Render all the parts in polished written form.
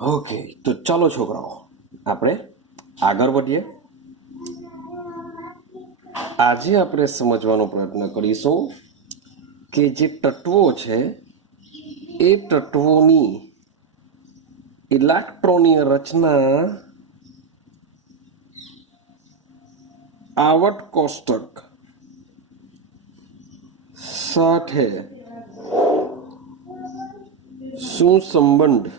Okay, તો ચાલો છોકરાઓ, આપણે આગળ વધીએ. આજે આપણે સમજવાનો પ્રયત્ન કરીશું કે જે તત્વો છે એ તત્વોની ઇલેક્ટ્રોનની રચના આવર્ત કોષ્ટક સાથે શું સંબંધ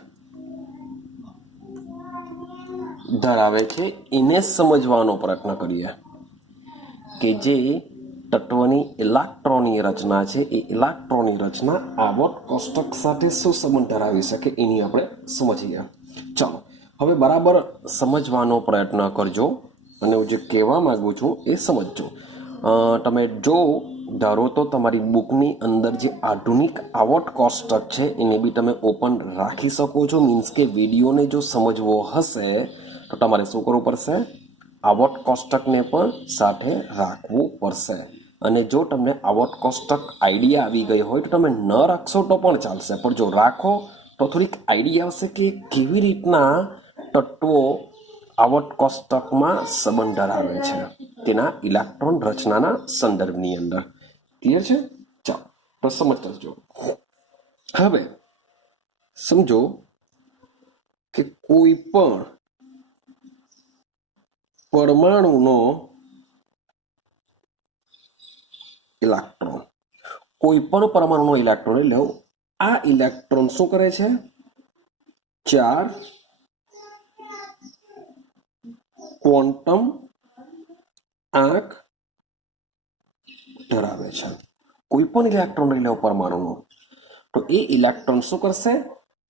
ધરાવે છે એને સમજવાનો પ્રયત્ન કરીએ કે જે તત્વની ઇલેક્ટ્રોનની રચના છે એ ઇલેક્ટ્રોનની રચના આવર્ત કોષ્ટક સાથે શું સંબંધ ધરાવી શકે એની આપણે સમજીએ. ચાલો હવે બરાબર સમજવાનો પ્રયત્ન કરજો અને હું જે કહેવા માંગુ છું એ સમજજો. તમે જો ધારો તો તમારી બુકની અંદર જે આધુનિક આવર્ત કોષ્ટક છે એને બી તમે ઓપન રાખી શકો છો. મીન્સ કે વિડીયોને જો સમજવો હશે તો તમારે શું કરવું પડશે? આવર્ત કોષ્ટકને પણ સાથે રાખવું પડશે. અને જો તમને આવર્ત કોષ્ટક આઈડિયા આવી ગઈ હોય તો તમે ન રાખશો તો પણ ચાલશે, પણ જો રાખો તો થોડીક આઈડિયા આવશે કે કેવી રીતના તત્વો આવર્ત કોષ્ટકમાં સંબંધ ધરાવે છે તેના ઇલેક્ટ્રોન રચનાના સંદર્ભની અંદર. ક્લિયર છે? ચાલો તો સમજતા જો. હવે સમજો કે કોઈ પણ પરમાણુનો ઇલેક્ટ્રોન, કોઈ પણ પરમાણુનો ઇલેક્ટ્રોન એટલે આ ઇલેક્ટ્રોન શું કરે છે? 4 ક્વોન્ટમ આંક ધરાવે છે. કોઈ પણ ઇલેક્ટ્રોન લઈ લો પરમાણુનો, તો એ ઇલેક્ટ્રોન શું કરશે?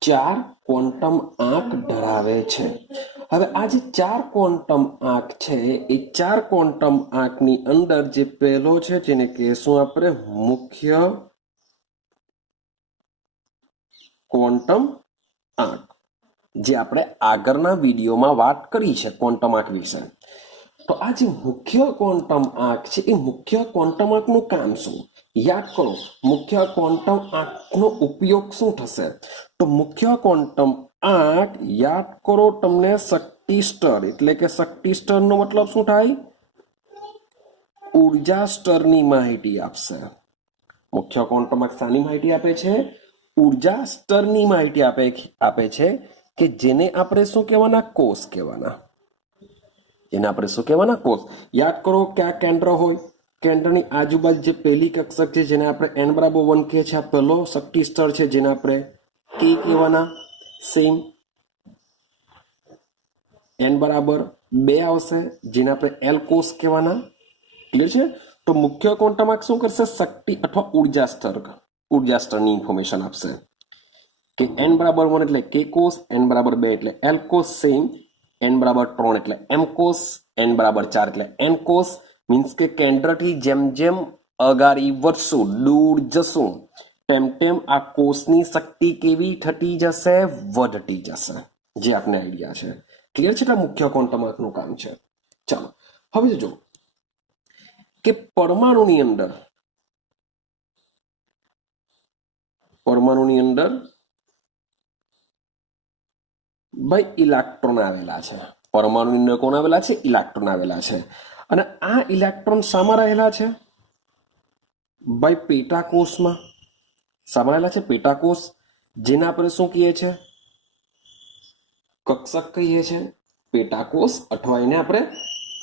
4 ક્વોન્ટમ આંક ધરાવે છે. હવે આ જે 4 ક્વોન્ટમ આંક છે એ 4 ક્વોન્ટમ આંકની અંદર જે પહેલો છે જેને કહેશું આપણે મુખ્ય ક્વોન્ટમ આંક, જે આપણે આગળના વિડીયોમાં વાત કરી છે ક્વોન્ટમ આંક વિશે. તો આ જે મુખ્ય ક્વોન્ટમ આંક છે એ મુખ્ય ક્વોન્ટમ આંકનું કામ શું? યાદ કરો, મુખ્ય ક્વોન્ટમ આંકનો ઉપયોગ શું થશે? તો મુખ્ય ક્વોન્ટમ આંક યાદ કરો, તમને શક્તિ સ્તર એટલે કે શક્તિ સ્તરનો મતલબ શું થાય? ઉર્જા સ્તરની માહિતી આપશે. મુખ્ય ક્વોન્ટમ આંક શાની માહિતી આપે છે? ઉર્જા સ્તરની માહિતી આપે છે કે જેને આપણે શું કહેવાના? કોષ કહેવાના. જેને આપણે શું કહેવાના? કોષ. યાદ કરો ક્યાં કેન્દ્ર હોય? કેન્દ્રની આજુબાજુ જે પહેલી કક્ષક છે જેને આપણે n=1 કહે છે, આ પહેલો શક્તિ સ્તર છે જેને આપણે k કહેવાના. સેમ n=2 આવશે જેને આપણે l કોષ કહેવાના. ક્લિયર છે? તો મુખ્ય ક્વોન્ટમ આંક શું કરશે? શક્તિ અથવા ઉર્જા સ્તરની ઇન્ફોર્મેશન આપશે કે n=1 એટલે k કોષ, n=2 એટલે l કોષ. સેમ n=3 એટલે m કોષ, n=4 એટલે n કોષ. મીન્સ કે કેન્દ્રથી જેમ જેમ અગાડી વધશું, દૂર જશું, તેમ તેમ આ કોષની શક્તિ કેવી થતી જશે? વધતી જશે. જે આપને આઈડિયા છે. ક્લિયર છે? મુખ્ય ક્વોન્ટમ આંકનું કામ છે. ચાલો હવે જો કે પરમાણુની અંદર ભાઈ ઇલેક્ટ્રોન આવેલા છે. પરમાણુની અંદર કોણ આવેલા છે? ઇલેક્ટ્રોન આવેલા છે. અને આ ઇલેક્ટ્રોન શામાં રહેલા છે? ભાઈ પેટાકોષમાં. શામાં રહેલા છે? પેટાકોષ. જેને આપણે શું કહીએ છીએ? કક્ષક કહીએ છીએ. પેટાકોષ અથવા એને આપણે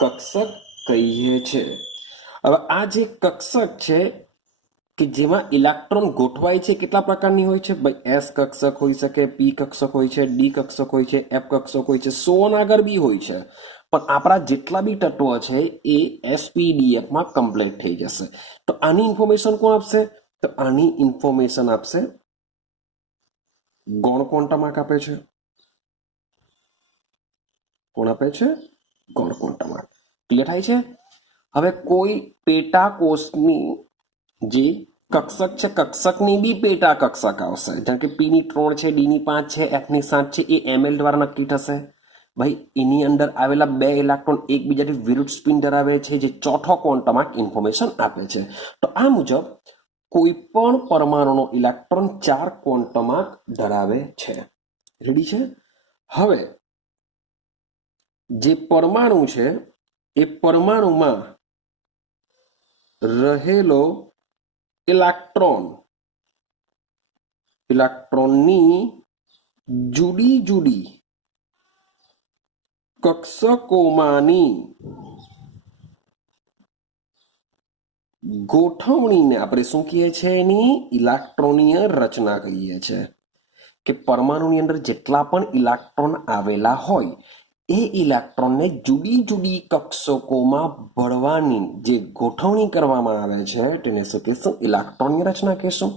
કક્ષક કહીએ છીએ. હવે આ જે કક્ષક છે કે જેમાં ઇલેક્ટ્રોન ગોઠવાય છે, કેટલા પ્રકારની હોય છે? ભાઈ એસ કક્ષક હોઈ શકે, પી કક્ષક હોય છે, ડી કક્ષક હોય છે, એફ કક્ષક હોય છે, સોન આગળ બી હોય છે. પણ આપણા જેટલા બી તત્વો છે એ એસપીડીએફમાં કમ્પ્લીટ થઈ જશે. તો આની ઇન્ફોર્મેશન કોણ આપશે? તો આની ઇન્ફોર્મેશન આપશે ગૌણ ક્વોન્ટમ આંક આપે છે. કોણ આપે છે? ગૌણ ક્વોન્ટમ આંક. ક્લિયર થાય છે? હવે કોઈ પેટાકોષની જે કક્ષક છે, કક્ષકની બી પેટા કક્ષક આવશે. જેમ કે પી ની 3 છે, ડી ની 5 છે, એફ ની 7 છે, એ એમએલ દ્વારા નક્કી થશે. ભાઈ એની અંદર આવેલા 2 ઇલેક્ટ્રોન એકબીજાથી વિરુદ્ધ સ્પિન ધરાવે છે, જે ચોથો ક્વોન્ટમ આંક ઇન્ફોર્મેશન આપે છે. તો આ મુજબ કોઈ પણ પરમાણુનો ઇલેક્ટ્રોન 4 ક્વોન્ટમ આંક ધરાવે છે. રેડી છે? હવે જે પરમાણુ છે એ પરમાણુમાં રહેલો ઇલેક્ટ્રોનની જુદી જુદી કક્ષકોમાંની ગોઠવણીને આપણે શું કહીએ છીએ? એની ઇલેક્ટ્રોનીય રચના કહીએ છીએ. કે પરમાણુની અંદર જેટલા પણ ઇલેક્ટ્રોન આવેલા હોય એ ઇલેક્ટ્રોનને જુદી જુદી કક્ષકોમાં ભળવાની જે ગોઠવણી કરવામાં આવે છે તેને શું કહેશું? ઇલેક્ટ્રોનની રચના કહેશું.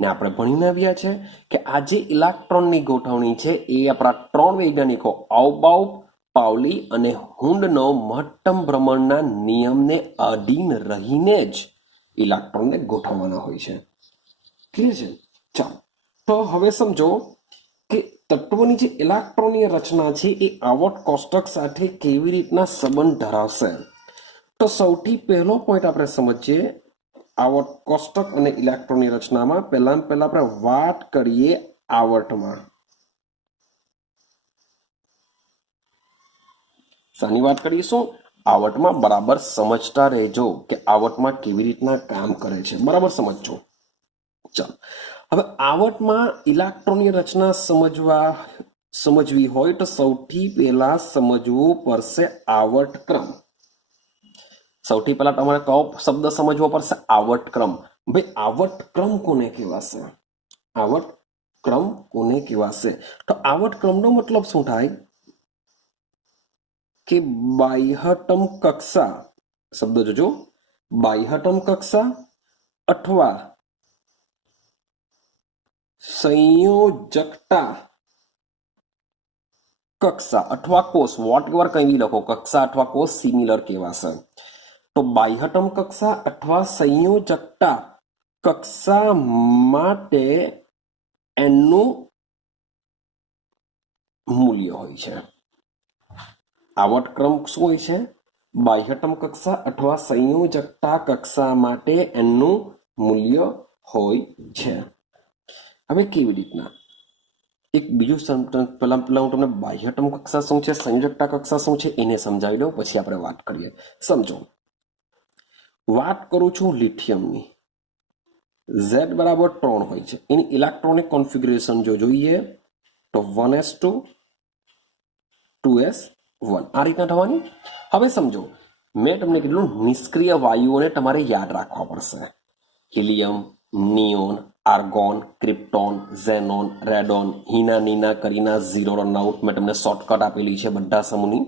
ને આપણે ભણીને આવ્યા છે કે આ જે ઇલેક્ટ્રોનની ગોઠવણી છે એ આપણા 3 વૈજ્ઞાનિકો આઉબાઉ, પાઉલી અને હુન્ડનો મહત્તમ ભ્રમણના નિયમને અધીન રહીને જ ઇલેક્ટ્રોનને ગોઠવવાના હોય છે. ક્લિયર છે? ચાલો, તો હવે સમજો કે તત્વની જે ઇલેક્ટ્રોનીય રચના છે એ આવર્ત કોષ્ટક સાથે કેવી રીતના સંબંધ ધરાવશે. તો સૌથી પહેલો પોઈન્ટ આપણે સમજીએ આવર્ત કોષ્ટક અને ઇલેક્ટ્રોનની રચનામાં. પહેલા આપણે વાત કરીએ આવર્તમાં. શાની વાત કરીશું? આવર્તમાં. બરાબર સમજતા રહેજો કે આવર્તમાં કેવી રીતના કામ કરે છે. બરાબર સમજજો. ચાલો, હવે આવર્તમાં ઇલેક્ટ્રોનની રચના સમજવી હોય તો સૌથી પહેલા સમજવું પડશે આવર્તક્રમ. સૌથી પહેલા તમારે કયો શબ્દ સમજવો પડશે? આવર્તક્રમ. ભાઈ, આવર્તક્રમ કોને કહેવાશે? આવર્તક્રમ કોને કહેવાશે? તો આવર્તક્રમનો મતલબ શું થાય? કે બાહ્યતમ કક્ષા, શબ્દ જોજો, બાહ્યતમ કક્ષા અથવા સંયોજકતા કક્ષા અથવા કોષ, વોટ એવર કંઈ બી લખો, કક્ષા અથવા કોષ સિમિલર કહેવાશે. તો બાહ્યતમ કક્ષા અથવા સંયોજકતા કક્ષા માટે એનું મૂલ્ય હોય છે. આવર્તક્રમ શું હોય છે? બાહ્યતમ કક્ષા અથવા સંયોજકતા કક્ષા માટે એનું મૂલ્ય હોય છે. હવે કેવી રીતના? એક બીજું પહેલા હું તમને બાહ્યતમ કક્ષા શું છે, સંયોજકતા કક્ષા શું છે એને સમજાવી દઉં, પછી આપણે વાત કરીએ. સમજો, વાત કરું છું લિથિયમની. Z બરાબર 3 હોય છે. એની ઇલેક્ટ્રોનિક કોન્ફિગરેશન જો જોઈએ તો 1s2 2s1 આ રીતના થવાની. હવે સમજો, મેં તમને કીધું નિષ્ક્રિય વાયુઓને તમારે યાદ રાખવા પડશે. Helium, neon, argon, krypton, xenon, radon, Hina, Nina, Kareena, zero, run out. મેં તમને શોર્ટકટ આપેલી છે બધા સમૂહની.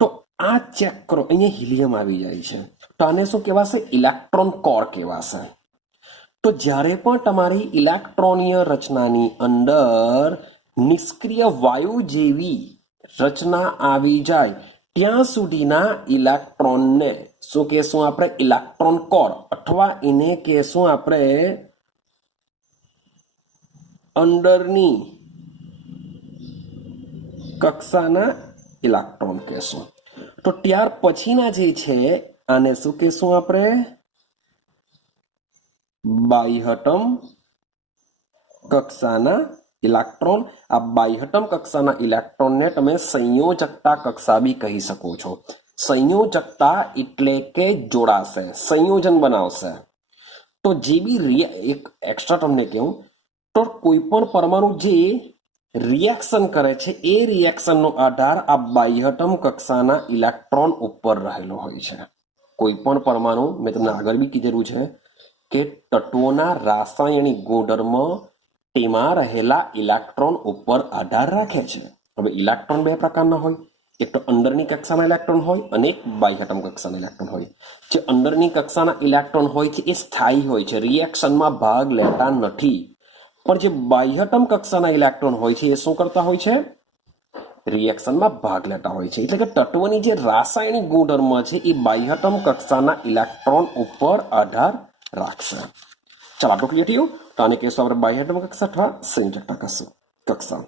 તો આ ચેક કરો, અહીંયા હિલિયમ આવી જાય છે તો આને શું કહેવાશે? ઇલેક્ટ્રોન કોર કહેવાશે. તો જ્યારે પણ તમારી ઇલેક્ટ્રોનીય રચનાની અંદર નિષ્ક્રિય વાયુ જેવી રચના આવી જાય ત્યાં સુધીના ઇલેક્ટ્રોનને શું કહેશું આપણે? ઇલેક્ટ્રોન કોર, અથવા એને કહેશું આપણે અંદરની કક્ષાના ઇલેક્ટ્રોન કહેશું. તો ત્યાર પછીના જે છે આને શું કહેશું આપણે? બાહ્યતમ કક્ષાના ઇલેક્ટ્રોન. આ બાહ્યતમ કક્ષાના ઇલેક્ટ્રોનને તમે સંયોજકતા કક્ષા બી કહી શકો છો. સંયોજકતા એટલે કે જોડાશે, સંયોજન બનાવશે. તો જે બી એક એક્સ્ટ્રા તમને કહું તો કોઈ પણ પરમાણુ જે રિએક્શન કરે છે એ રિએક્શનનો આધાર આ બાહ્યતમ કક્ષાના ઇલેક્ટ્રોન ઉપર રહેલો હોય છે. કોઈ પણ પરમાણુ, મેં તમને આગળ બી કીધેલું છે કે તત્વોના રાસાયણિક ગુણધર્મ તેમાં રહેલા ઇલેક્ટ્રોન ઉપર આધાર રાખે છે. હવે ઇલેક્ટ્રોન બે પ્રકારના હોય, એક તો અંદરની કક્ષાના ઇલેક્ટ્રોન હોય અને એક બાહ્યતમ કક્ષાના ઇલેક્ટ્રોન હોય. જે અંદરની કક્ષાના ઇલેક્ટ્રોન હોય છે એ સ્થાયી હોય છે, રિએક્શનમાં ભાગ લેતા નથી. પણ જે બાહ્યતમ કક્ષાના ઇલેક્ટ્રોન હોય છે એ શું કરતા હોય છે? રિએક્શનમાં ભાગ લેતા હોય છે. એટલે કે તત્વની જે રાસાયણિક ગુણધર્મ છે એ બાહ્યતમ કક્ષાના ઇલેક્ટ્રોન ઉપર આધાર રાખશે. ચાલો, આટલું ક્લિયર થયું? તો આને કહેશું આપણે બાહ્યતમ કક્ષા અથવા સંયોજકતા કક્ષા.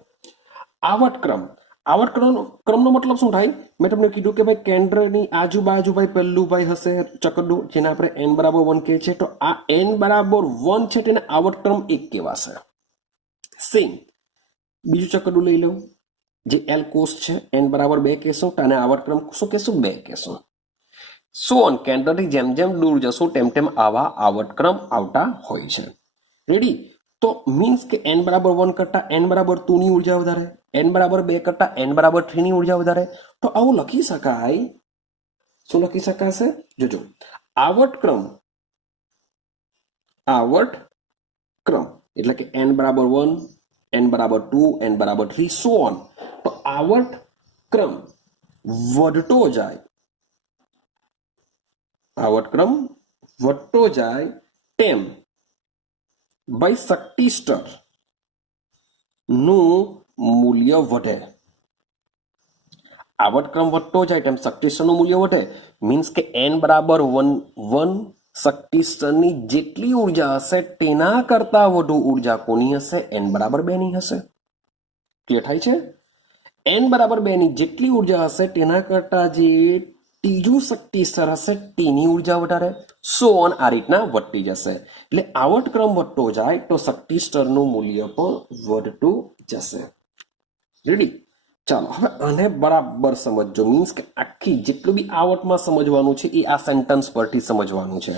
આવર્તક્રમનો મતલબ શું થાય? મેં તમને કીધું કે ભાઈ કેન્દ્રની આજુબાજુ ભાઈ પહેલું ભાઈ હશે ચક્રડું, જેને આપણે n બરાબર 1 કહે છે. તો આ n બરાબર 1 છે તેને આવર્તક્રમ 1 કહેવાશે. સેમ બીજું ચક્રડું લઈ લઉં, જે એલ કોષ છે એન બરાબર 2 કહેશું અને આવર્તક્રમ શું કહેશું 2 કહેશું. સો ઓન કેન્દ્રથી જેમ જેમ દૂર જશું તેમ તેમ આવા આવર્તક્રમ આવતા હોય છે. રેડી? તો મીન્સ કે n બરાબર 1 કરતા n બરાબર 2 ની ઉર્જા વધારે, n બરાબર 2 કરતા n બરાબર 3 ની ઉર્જા વધારે. તો આવું લખી શકાય. શું લખી શકાશે? જોજો, આવર્તક્રમ એટલે કે n બરાબર 1, n બરાબર 2, n બરાબર 3 સો ઓન. તો આવર્તક્રમ વધતો જાય તેમ by શક્તિ સ્તર નું મૂલ્ય વધે. આવર્તક્રમ વધતો જાય તેમ શક્તિ સ્તરનું મૂલ્ય વધે. મીન્સ કે n બરાબર 1 શક્તિ સ્તરની જેટલી ઉર્જા હશે તેના કરતા વધુ ઉર્જા કોની હશે? n બરાબર 2 ની હશે. ક્લિયર થાય છે? n બરાબર 2 ની જેટલી ઉર્જા હશે તેના કરતા જે ત્રીજું શક્તિ સ્તર હશે તેની ઉર્જા વધારે. સો ઓન આ રીતના વધતી જશે. એટલે આવર્તક્રમ વધતો જાય તો શક્તિ સ્તરનું મૂલ્ય પણ વધતું જશે. રેડી? ચાલો હવે આને બરાબર સમજો. મીન્સ કે આખી જેટલું બી આવર્તમાં સમજવાનું છે એ આ સેન્ટેન્સ પરથી સમજવાનું છે.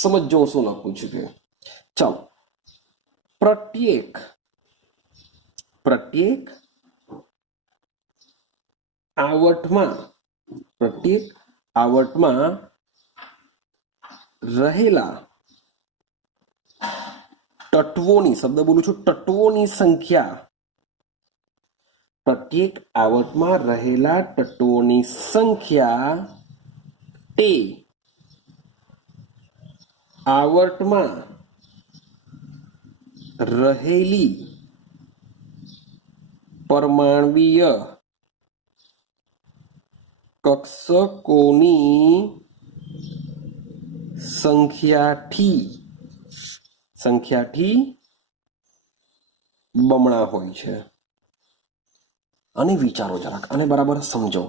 સમજો હું શું લખું છું કે ચાલો, પ્રત્યેક આવર્તમાં રહેલા તત્વોની, શબ્દ બોલું છું, તત્વોની સંખ્યા, પ્રત્યેક આવર્તમાં રહેલા તત્વોની સંખ્યા તે આવર્તમાં રહેલી પરમાણ્વીય કક્ષકોની સંખ્યાથી બમણા હોય છે. અને વિચારો જરાક, અને બરાબર સમજો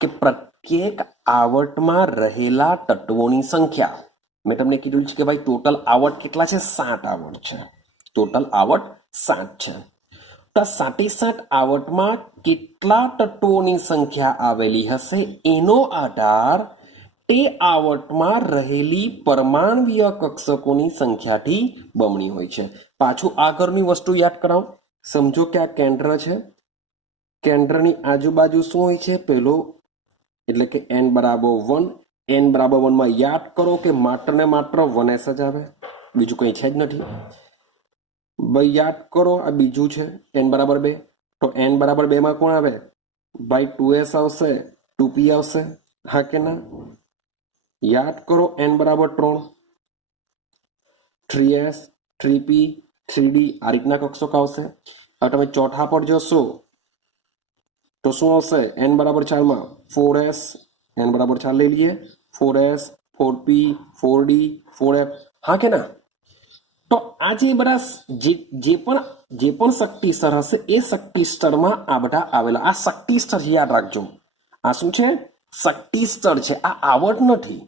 કે પ્રત્યેક આવર્તમાં રહેલા તત્વોની સંખ્યા, મેં તમને કીધું છે કે ભાઈ ટોટલ આવર્ત કેટલા છે? 7 આવર્ત છે. ટોટલ આવર્ત 7 છે. તો 7 આવર્તમાં કેટલા તત્વોની સંખ્યા આવેલી હશે એનો આધાર તે આવર્તમાં રહેલી પરમાણ્વીય કક્ષકોની સંખ્યાથી બમણી હોય છે. પાછું આગળની વસ્તુ યાદ કરાવો. સમજો કે આ કેન્દ્ર છે. કેન્દ્રની આજુબાજુ શું હોય છે? પેલો એટલે કે n બરાબર 1. n બરાબર 1 માં યાદ કરો કે માત્ર ને માત્ર 1s જ આવે, બીજું કંઈ છે જ નથી. ભાઈ યાદ કરો, આ બીજું છે n બરાબર 2. તો n બરાબર 2 માં કોણ આવે? ભાઈ 2s આવશે, 2p આવશે. હા કે ના? યાદ કરો, n બરાબર 3, 3s, 3p, 3d આ રીતના કક્ષક આવશે. હવે તમે ચોથા પર જશો તો શું આવશે? n બરાબર 4 માં 4s, n બરાબર 4 લઈ લઈએ, 4s, 4p, 4d, 4f. હા કે ના? તો આ જે બધા જે પણ શક્તિ સ્તર હશે એ શક્તિ સ્તરમાં આ બધા આવેલા. આ શક્તિ સ્તર યાદ રાખજો. આ શું છે? શક્તિ સ્તર છે. આ આવર્ત નથી.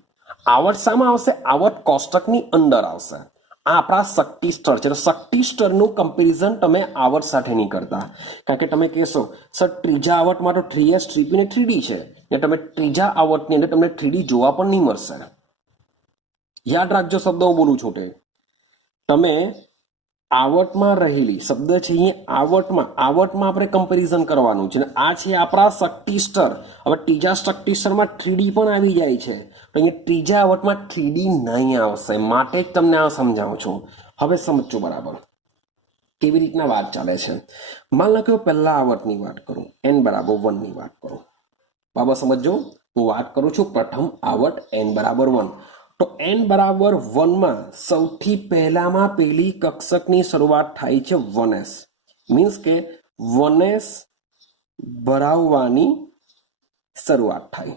આવર્ત શામાં આવશે? આવર્ત કોષ્ટકની અંદર આવશે. આ આપણા શક્તિ સ્તર છે. તો શક્તિ સ્તરનું કમ્પેરિઝન તમે આવર્ત સાથે નહીં કરતા. કારણ કે તમે કહેશો સર ત્રીજા આવર્તમાં તો 3s, 3p ને 3d છે, ને તમે ત્રીજા આવર્તની અંદર તમને 3d જોવા પણ નહીં મળશે. યાદ રાખજો શબ્દ હું બોલું છું તે. તમે આવર્તમાં રહેલી, શબ્દ છે અહીંયા આવર્તમાં આપણે કમ્પેરિઝન કરવાનું છે. આ છે આપણા શક્તિ સ્તર. હવે ત્રીજા શક્તિ સ્તરમાં 3d પણ આવી જાય છે. તો અહીંયા ત્રીજા આવર્તમાં 3d નહીં આવશે. માટે જ તમને આ સમજાવું છું. હવે સમજો બરાબર કેવી રીતના વાત ચાલે છે. માન લો કે પહેલા આવર્તની વાત કરું, n બરાબર 1 ની વાત કરું. બરાબર સમજો, હું વાત કરું છું પ્રથમ આવર્ત n બરાબર 1. તો n બરાબર 1 માં સૌથી પહેલામાં પેલી કક્ષકની શરૂઆત થાય છે 1s. મીન્સ કે 1s ભરાવવાની શરૂઆત થાય.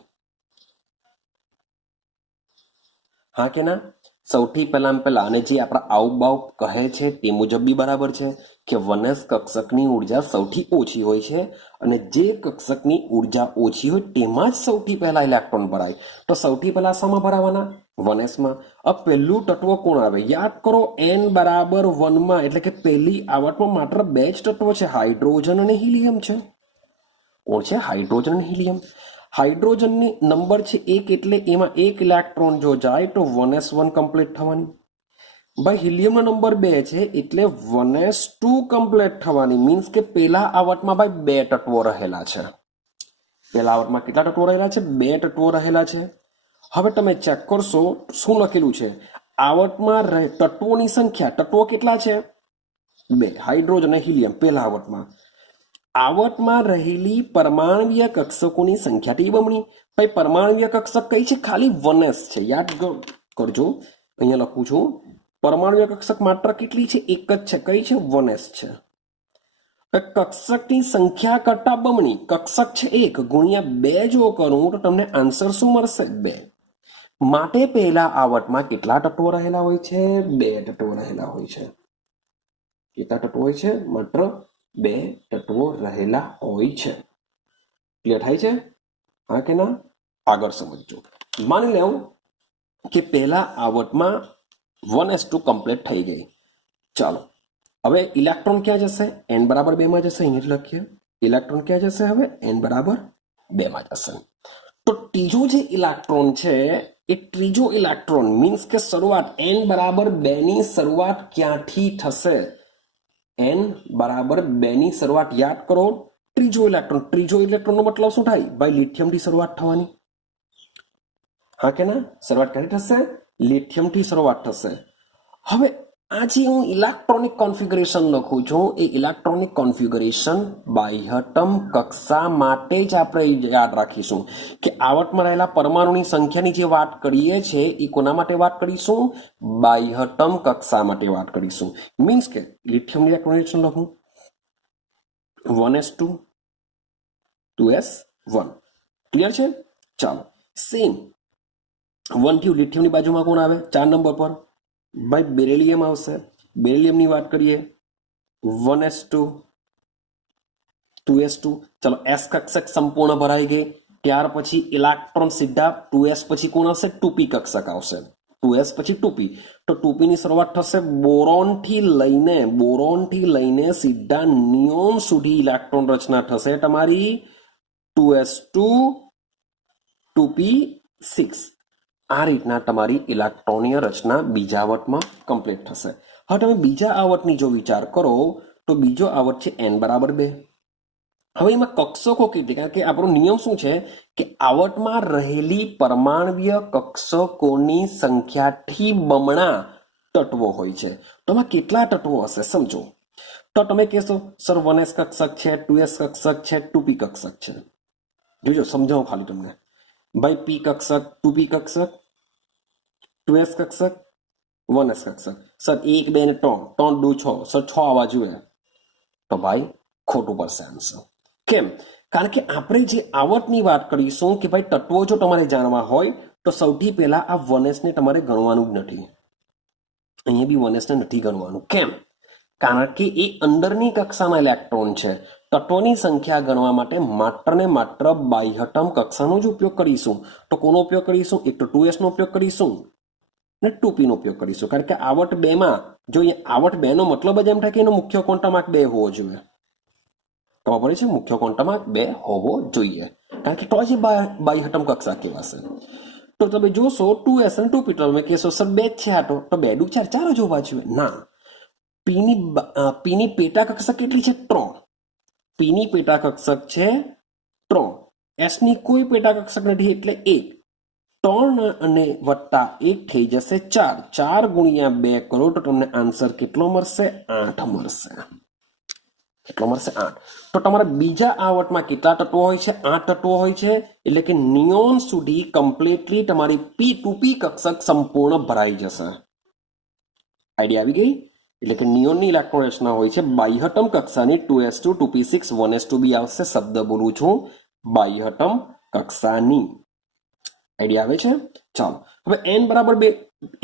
હા કે ના? સૌથી પહેલા અને જે આપણા આવબાવ કહે છે તે મુજબ બી બરાબર છે કે 1s કક્ષકની ઉર્જા સૌથી ઓછી હોય છે અને જે કક્ષકની ઉર્જા ઓછી હોય તેમાં જ સૌથી પહેલા ઇલેક્ટ્રોન ભરાય. તો સૌથી પહેલા શામાં ભરાવાના? 1s માં. अब પહેલું તત્વ કોણ આવે? યાદ કરો, n બરાબર 1 માં એટલે કે પહેલી આવર્તમાં માત્ર 2 જ તત્વો છે, હાઇડ્રોજન અને હિલિયમ છે. કોણ છે? હાઇડ્રોજન અને હિલિયમ. હાઇડ્રોજનની નંબર છે 1 એટલે એમાં 1 ઇલેક્ટ્રોન જો જાય તો 1s1 કમ્પ્લીટ થવાની. ભાઈ હિલિયમનો નંબર 2 છે એટલે 1s2 કમ્પ્લીટ થવાની. મીન્સ કે પેલા આવર્તમાં ભાઈ 2 તત્વો રહેલા છે. પેલા આવર્તમાં કેટલા તત્વો રહેલા છે? 2 તત્વો રહેલા છે. હવે તમે ચેક કરશો શું લખેલું છે. આવર્તમાં તત્વોની સંખ્યા, તત્વો કેટલા છે? 2. હાઇડ્રોજન અને હિલિયમ પેલા આવર્તમાં. આવર્તમાં રહેલી પરમાણવીય કક્ષકોની સંખ્યા ટી બમણી. ભાઈ પરમાણવીય કક્ષક કઈ છે? ખાલી 1s છે. યાદ કરજો, અહીંયા લખું છું. પરમાણવીય કક્ષક માત્ર કેટલી છે? એક જ છે. કઈ છે? 1s છે. કક્ષકની સંખ્યા કરતા બમણી. કક્ષક છે 1 ગુણ્યા 2 જો કરું તો તમને આન્સર શું મળશે? 2. માટે પહેલા આવર્તમાં કેટલા તત્વો રહેલા હોય છે? 2 તત્વો રહેલા હોય છે. કેટલા તત્વો હોય છે? માત્ર 2 તત્વો રહેલા હોય છે. ક્લિયર થાય છે? હા કે ના? આગળ સમજો. માની લેવું કે પહેલા આવર્તમાં 1s2 કમ્પ્લીટ થઈ ગઈ. ચાલો હવે ઇલેક્ટ્રોન ક્યાં જશે? n બરાબર 2 માં જશે. અહીં જ લખીએ. ઇલેક્ટ્રોન ક્યાં જશે? હવે n બરાબર 2 માં જશે. તો ત્રીજો જે ઇલેક્ટ્રોન છે એ ત્રીજો ઇલેક્ટ્રોન મીન્સ કે શરૂઆત n બરાબર 2 ની શરૂઆત ક્યાંથી થશે? n બરાબર 2 ની શરૂઆત યાદ કરો. ત્રીજો ઇલેક્ટ્રોનનો મતલબ શું થાય? ભાઈ લિથિયમથી શરૂઆત થવાની. હા કે ના? શરૂઆત ક્યાંથી થશે? લિથિયમથી શરૂઆત થશે. હવે આ જે હું ઇલેક્ટ્રોનિક કોન્ફિગરેશન લખું છું એ ઇલેક્ટ્રોનિક કોન્ફિગરેશન બાહ્યતમ કક્ષા માટે જ આપણે યાદ રાખીશું કે આવર્તમાં રહેલા પરમાણુની સંખ્યાની જે વાત કરીએ છીએ એ કોના માટે વાત કરીશું? બાહ્યતમ કક્ષા માટે વાત કરીશું. મીન્સ કે લિથિયમની ઇલેક્ટ્રોનિક લખું 1s2 2s1. ક્લિયર છે? ચાલો સેમ 1 થી લિથિયમની બાજુમાં કોણ આવે? 4 નંબર પર ભાઈ બેરિલિયમ આવશે. બેરિલિયમની વાત કરીએ 1s2 2s2. ચલો s કક્ષક સંપૂર્ણ ભરાઈ ગઈ. ત્યાર પછી ઇલેક્ટ્રોન સીધા 2s પછી કોણ આવશે? 2p કક્ષક આવશે. 2s પછી 2p. તો 2p ની શરૂઆત થશે બોરોનથી લઈને સીધા નિયોન સુધી ઇલેક્ટ્રોન રચના થશે તમારી 2s2 2p6. આ રીતના તમારી ઇલેક્ટ્રોનીય રચના બીજા આવર્તમાં કમ્પ્લીટ થશે. હવે તમે બીજા આવર્તની જો વિચાર કરો તો બીજો આવર્ત છે n બરાબર 2. હવે એમાં કક્ષકો કેટલી? કારણ કે આપણો નિયમ શું છે કે આવર્તમાં રહેલી પરમાણવીય કક્ષકોની સંખ્યાથી બમણા તત્વો હોય છે. તો આમાં કેટલા તત્વો હશે સમજો. તો તમે કહેશો સર 1s કક્ષક છે, 2s કક્ષક છે, 2p કક્ષક છે. જોજો સમજાવું ખાલી તમને. ભાઈ p કક્ષક, 2p કક્ષક, 2s કક્ષક, 1s કક્ષક. સર 1 2 ને 3 3 2 6. સર 6 આવવા જોઈએ. તો ભાઈ ખોટું પડશે આન્સર. કેમ? કારણ કે આપણે જે આવર્તની વાત કરીશું કે ભાઈ તત્વો જો તમારે જાણવા હોય તો સૌથી પહેલા આ 1s ને તમારે ગણવાનું જ નથી. અહીંયા બી 1s ને નથી ગણવાનું. કેમ? કારણ કે એ અંદરની કક્ષાના ઇલેક્ટ્રોન છે. તત્વોની સંખ્યા ગણવા માટે માત્ર ને માત્ર બાહ્યતમ કક્ષાનો જ ઉપયોગ કરીશું. તો કોનો ઉપયોગ કરીશું? એક તો 2s નો ઉપયોગ કરીશું ને 2p નો ઉપયોગ કરીશું. કારણ કે આવર્ત 2 માં જો આવર્ત 2 નો મતલબ જ એમ થાય કે એનો મુખ્ય ક્વોન્ટમ આંક 2 હોવો જોઈએ. ખબર પડે છે? મુખ્ય ક્વોન્ટમ આંક 2 હોવો જોઈએ. કારણ કે તો જ બાહ્યતમ કક્ષા કહેવાશે. તો તમે જોશો 2s અને 2p. તમે કહેશો સર 2 જ છે આ તો 2 2 4 4 જ હોવા જોઈએ. ના, પીની પેટા કક્ષક કેટલી છે? 3. પીની પેટા કક્ષક છે 3. એસ ની કોઈ પેટા કક્ષક નથી એટલે 1. 3 અને વત્તા 1 થઈ જશે 4. 4 ગુણ્યા 2 કરો તો તમને આન્સર કેટલો મળશે? 8 મળશે. કેટલો મળશે? 8. તો તમારા બીજા આવર્તમાં કેટલા તત્વો હોય છે? 8 તત્વો હોય છે. એટલે કે નિયોન સુધી કમ્પ્લીટલી તમારી p2p કક્ષક સંપૂર્ણ ભરાઈ જશે. આઈડિયા આવી ગઈ? એટલે કે નિયોનની ઇલેક્ટ્રોન રચના હોય છે બાહ્યતમ કક્ષાની 2s2 2p6 1s2 બી આવશે. શબ્દ બોલું છું બાહ્યતમ કક્ષાની. આઈડિયા આવે છે? ચાલો હવે n બરાબર 2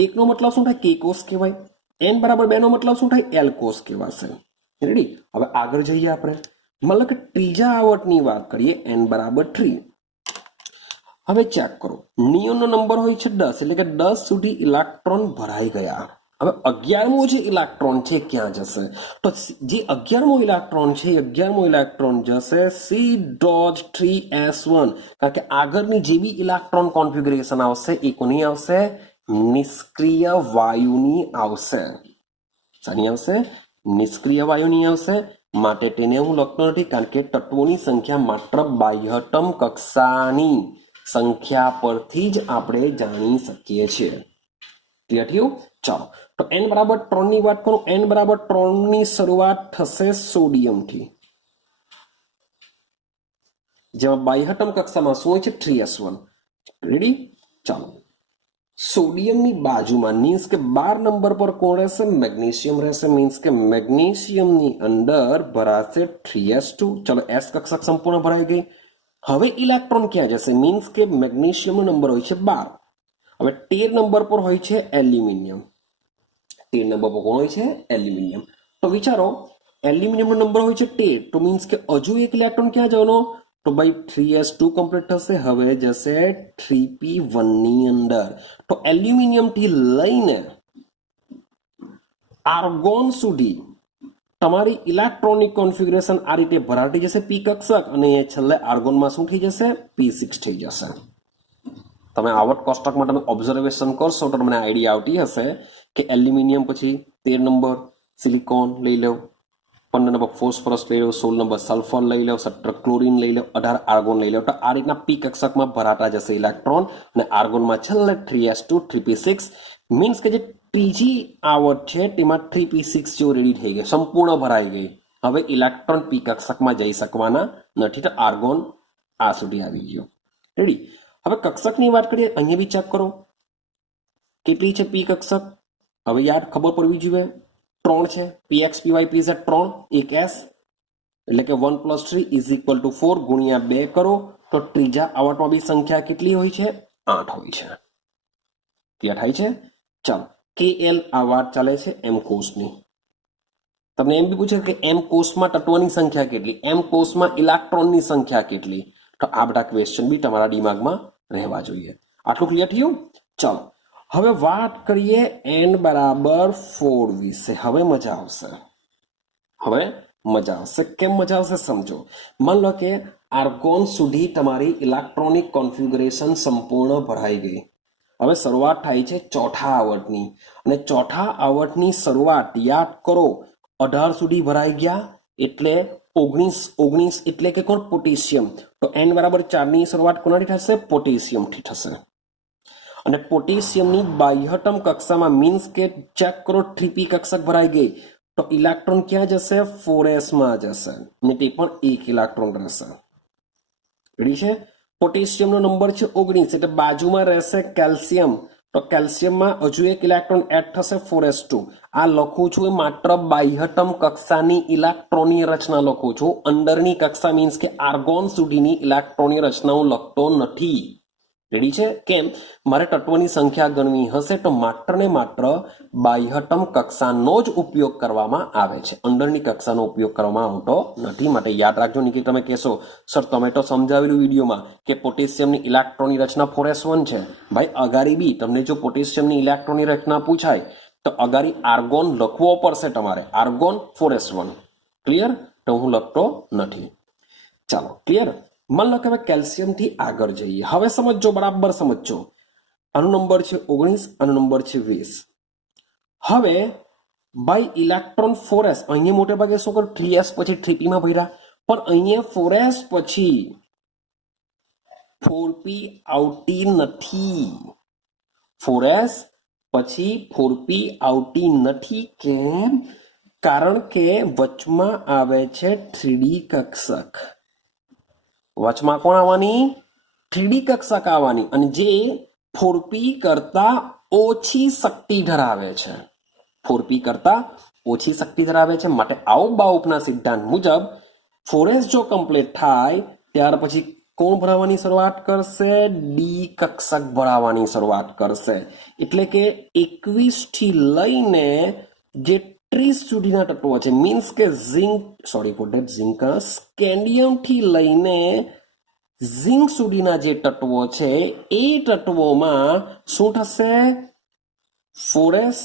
1 નો મતલબ શું થાય? k કોષ કહેવાય. n બરાબર 2 નો મતલબ શું થાય? l કોષ કહેવાશે. રેડી? હવે આગળ જઈએ આપણે. મતલબ કે ત્રીજા આવર્તની વાત કરીએ n બરાબર 3. હવે ચેક કરો. નિયોનનો નંબર હોય છે 10 એટલે કે 10 સુધી ઇલેક્ટ્રોન ભરાઈ ગયા. હવે 11મો જે ઇલેક્ટ્રોન છે ક્યાં જશે? તો જે 11મો ઇલેક્ટ્રોન છે એ 11મો ઇલેક્ટ્રોન જશે C.3s1, કારણ કે આગળની જે બી ઇલેક્ટ્રોન કોન્ફિગરેશન આવશે એ કોની આવશે? નિષ્ક્રિય વાયુની આવશે. શાની આવશે? નિષ્ક્રિય વાયુની આવશે. માટે તેને હું લખતો નથી, કારણ કે તત્વોની સંખ્યા માત્ર બાહ્યતમ કક્ષાની સંખ્યા પરથી જ આપણે જાણી શકીએ છીએ. ક્લિયર થયું? ચાલો, તો n બરાબર 3 ની વાત કરું. n બરાબર 3 ની શરૂઆત થશે સોડિયમથી, જેમાં બાહ્યતમ કક્ષામાં શું હોય છે? 3s1. રેડી? ચાલો, સોડિયમની બાજુમાં મીન્સ કે 12 નંબર પર કોણ રહેશે? મેગ્નેશિયમ રહેશે. મીન્સ કે મેગ્નેશિયમની અંદર ભરાશે 3s2. ચલો, s કક્ષક સંપૂર્ણ ભરાઈ ગઈ. હવે ઇલેક્ટ્રોન ક્યાં જશે? મીન્સ કે મેગ્નેશિયમનો નંબર હોય છે 12. હવે 13 નંબર પર હોય છે એલ્યુમિનિયમ. 13 નંબર પર કોણ હોય છે? એલ્યુમિનિયમ. તો વિચારો, એલ્યુમિનિયમનો નંબર હોય છે 13, તો મીન્સ કે હજુ એક ઇલેક્ટ્રોન ક્યાં જવાનો? તો ભાઈ 3s2 કમ્પ્લીટ થશે. હવે જશે 3p1 ની અંદર. તો એલ્યુમિનિયમ થી લઈને આર્ગોન સુધી તમારી ઇલેક્ટ્રોનિક કોન્ફિગરેશન આ રીતે ભરાતી જશે, p કક્ષક, અને છેલ્લે આર્ગોનમાં શું થઈ જશે? p6 થઈ જશે. તમે આવર્ત કોષ્ટકમાં તમે ઓબ્ઝર્વેશન કરશો તો તમને આઈડિયા આવતી હશે કે એલ્યુમિનિયમ પછી 13 નંબર સિલિકોન લઈ લો, 15 નંબર ફોસ્ફરસ લઈ લો, 16 નંબર સલ્ફર લઈ લો, 17 ક્લોરીન લઈ લો, 18 આર્ગોન લઈ લો. તો આ રીતના પી કક્ષકમાં ભરાતા જશે ઇલેક્ટ્રોન, અને આર્ગોનમાં છેલ્લે 3s2 3p6. મીન્સ કે જે ત્રીજી આવર્ત છે તેમાં 3p6 જેવું રેડી થઈ ગઈ, સંપૂર્ણ ભરાઈ ગઈ. હવે ઇલેક્ટ્રોન પી કક્ષકમાં જઈ શકવાના નથી, તો આર્ગોન આ સુધી આવી ગયો. રેડી? હવે કક્ષકની વાત કરીએ. અહીંયા બી ચેક કરો કેટલી છે પી કક્ષક. હવે યાર ખબર પડવી જોઈએ, 3 છે. px py pz 3, એક s, એટલે કે 1 + 3 = 4 ગુણ્યા 2 કરો તો ત્રીજા આવર્તમાં બી સંખ્યા કેટલી હોય છે? 8 હોય છે. ક્લિયર થાય છે? ચાલો, kl આ વાત ચાલે છે m કોષની. તમને એમ બી પૂછે કે m કોષમાં તત્વોની સંખ્યા કેટલી, m કોષમાં ઇલેક્ટ્રોનની સંખ્યા કેટલી. તો આ બધા ક્વેશ્ચન બી તમારા દિમાગમાં રહેવા જોઈએ. આટલું ક્લિયર થયું? ચાલો, હવે વાત કરીએ n બરાબર 4 વિશે. હવે મજા આવશે. કેમ મજા આવશે સમજો. માન લો કે આર્ગોન સુધી તમારી ઇલેક્ટ્રોનિક કોન્ફિગરેશન સંપૂર્ણ ભરાઈ ગઈ. હવે શરૂઆત થાય છે ચોથા આવર્તની, અને ચોથા આવર્તની શરૂઆત યાદ કરો, 18 સુધી ભરાઈ ગયા, એટલે 19 એટલે કે કોણ? પોટેશિયમ. તો n બરાબર 4 ની શરૂઆત કોનાથી થશે? પોટેશિયમથી થશે. અને પોટેશિયમની બાહ્યતમ કક્ષામાં મીન્સ કે ચેક કરો 3p કક્ષક ભરાઈ ગઈ, તો ઇલેક્ટ્રોન ક્યાં જશે? 4s માં જશે, ને તે પણ એક ઇલેક્ટ્રોન રહેશે. રેડી છે? પોટેશિયમનો નંબર છે 19, એટલે બાજુમાં રહેશે કેલ્શિયમ. તો કેલ્શિયમમાં હજુ એક ઇલેક્ટ્રોન એડ થશે 4s2. આ લખું છું એ માત્ર બાહ્યતમ કક્ષાની ઇલેક્ટ્રોનની રચના લખું છું. અંદરની કક્ષા મીન્સ કે આર્ગોન સુધીની ઇલેક્ટ્રોનની રચના હું લખતો નથી. રેડી છે? કેમ? મારે તત્વોની સંખ્યા ગણવી હશે તો માત્ર ને માત્ર બાહ્યતમ કક્ષાનો જ ઉપયોગ કરવામાં આવે છે, અંદરની કક્ષાનો ઉપયોગ કરવામાં આવતો નથી. માટે યાદ રાખજો. નહીં કે તમે કહેશો સર તમે તો સમજાવેલું વિડીયોમાં કે પોટેશિયમની ઇલેક્ટ્રોનની રચના 4s1 છે. ભાઈ અગાડી બી તમને જો પોટેશિયમની ઇલેક્ટ્રોનની રચના પૂછાય તો અગાડી આર્ગોન લખવો પડશે તમારે, આર્ગોન 4s1. ક્લિયર? તો હું લખતો નથી. ચાલો, ક્લિયર? માન લો કે હવે કેલ્શિયમથી આગળ જઈએ. હવે સમજો, બરાબર સમજો. આનો નંબર છે 19, આનો નંબર છે 20. હવે બાય ઇલેક્ટ્રોન 4s, અહીંયા મોટે ભાગે શું કરું? 3s પછી 3p માં ભર્યા, પણ અહીંયા 4s પછી 4p આવતી નથી. 4s પછી 4p આવતી નથી. કેમ? કારણ કે વચમાં આવે છે 3d કક્ષક. વચમાં કોણ આવવાની? 3d કક્ષક આવવાની, અને જે 4p કરતા ઓછી શક્તિ ધરાવે છે. 4p કરતા ઓછી શક્તિ ધરાવે છે. માટે આઉબાઉપના સિદ્ધાંત મુજબ 4s જો કમ્પ્લીટ થાય ત્યાર પછી કોણ ભરાવાની શરૂઆત કરશે? ડી કક્ષક ભરાવાની શરૂઆત કરશે. એટલે કે 21 થી લઈને જે 30 સુધીના તત્વો છે, મીન્સ કે સ્કેન્ડિયમ થી લઈને ઝિંક સુધીના જે તત્વો છે એ તત્વોમાં શું થશે? 4s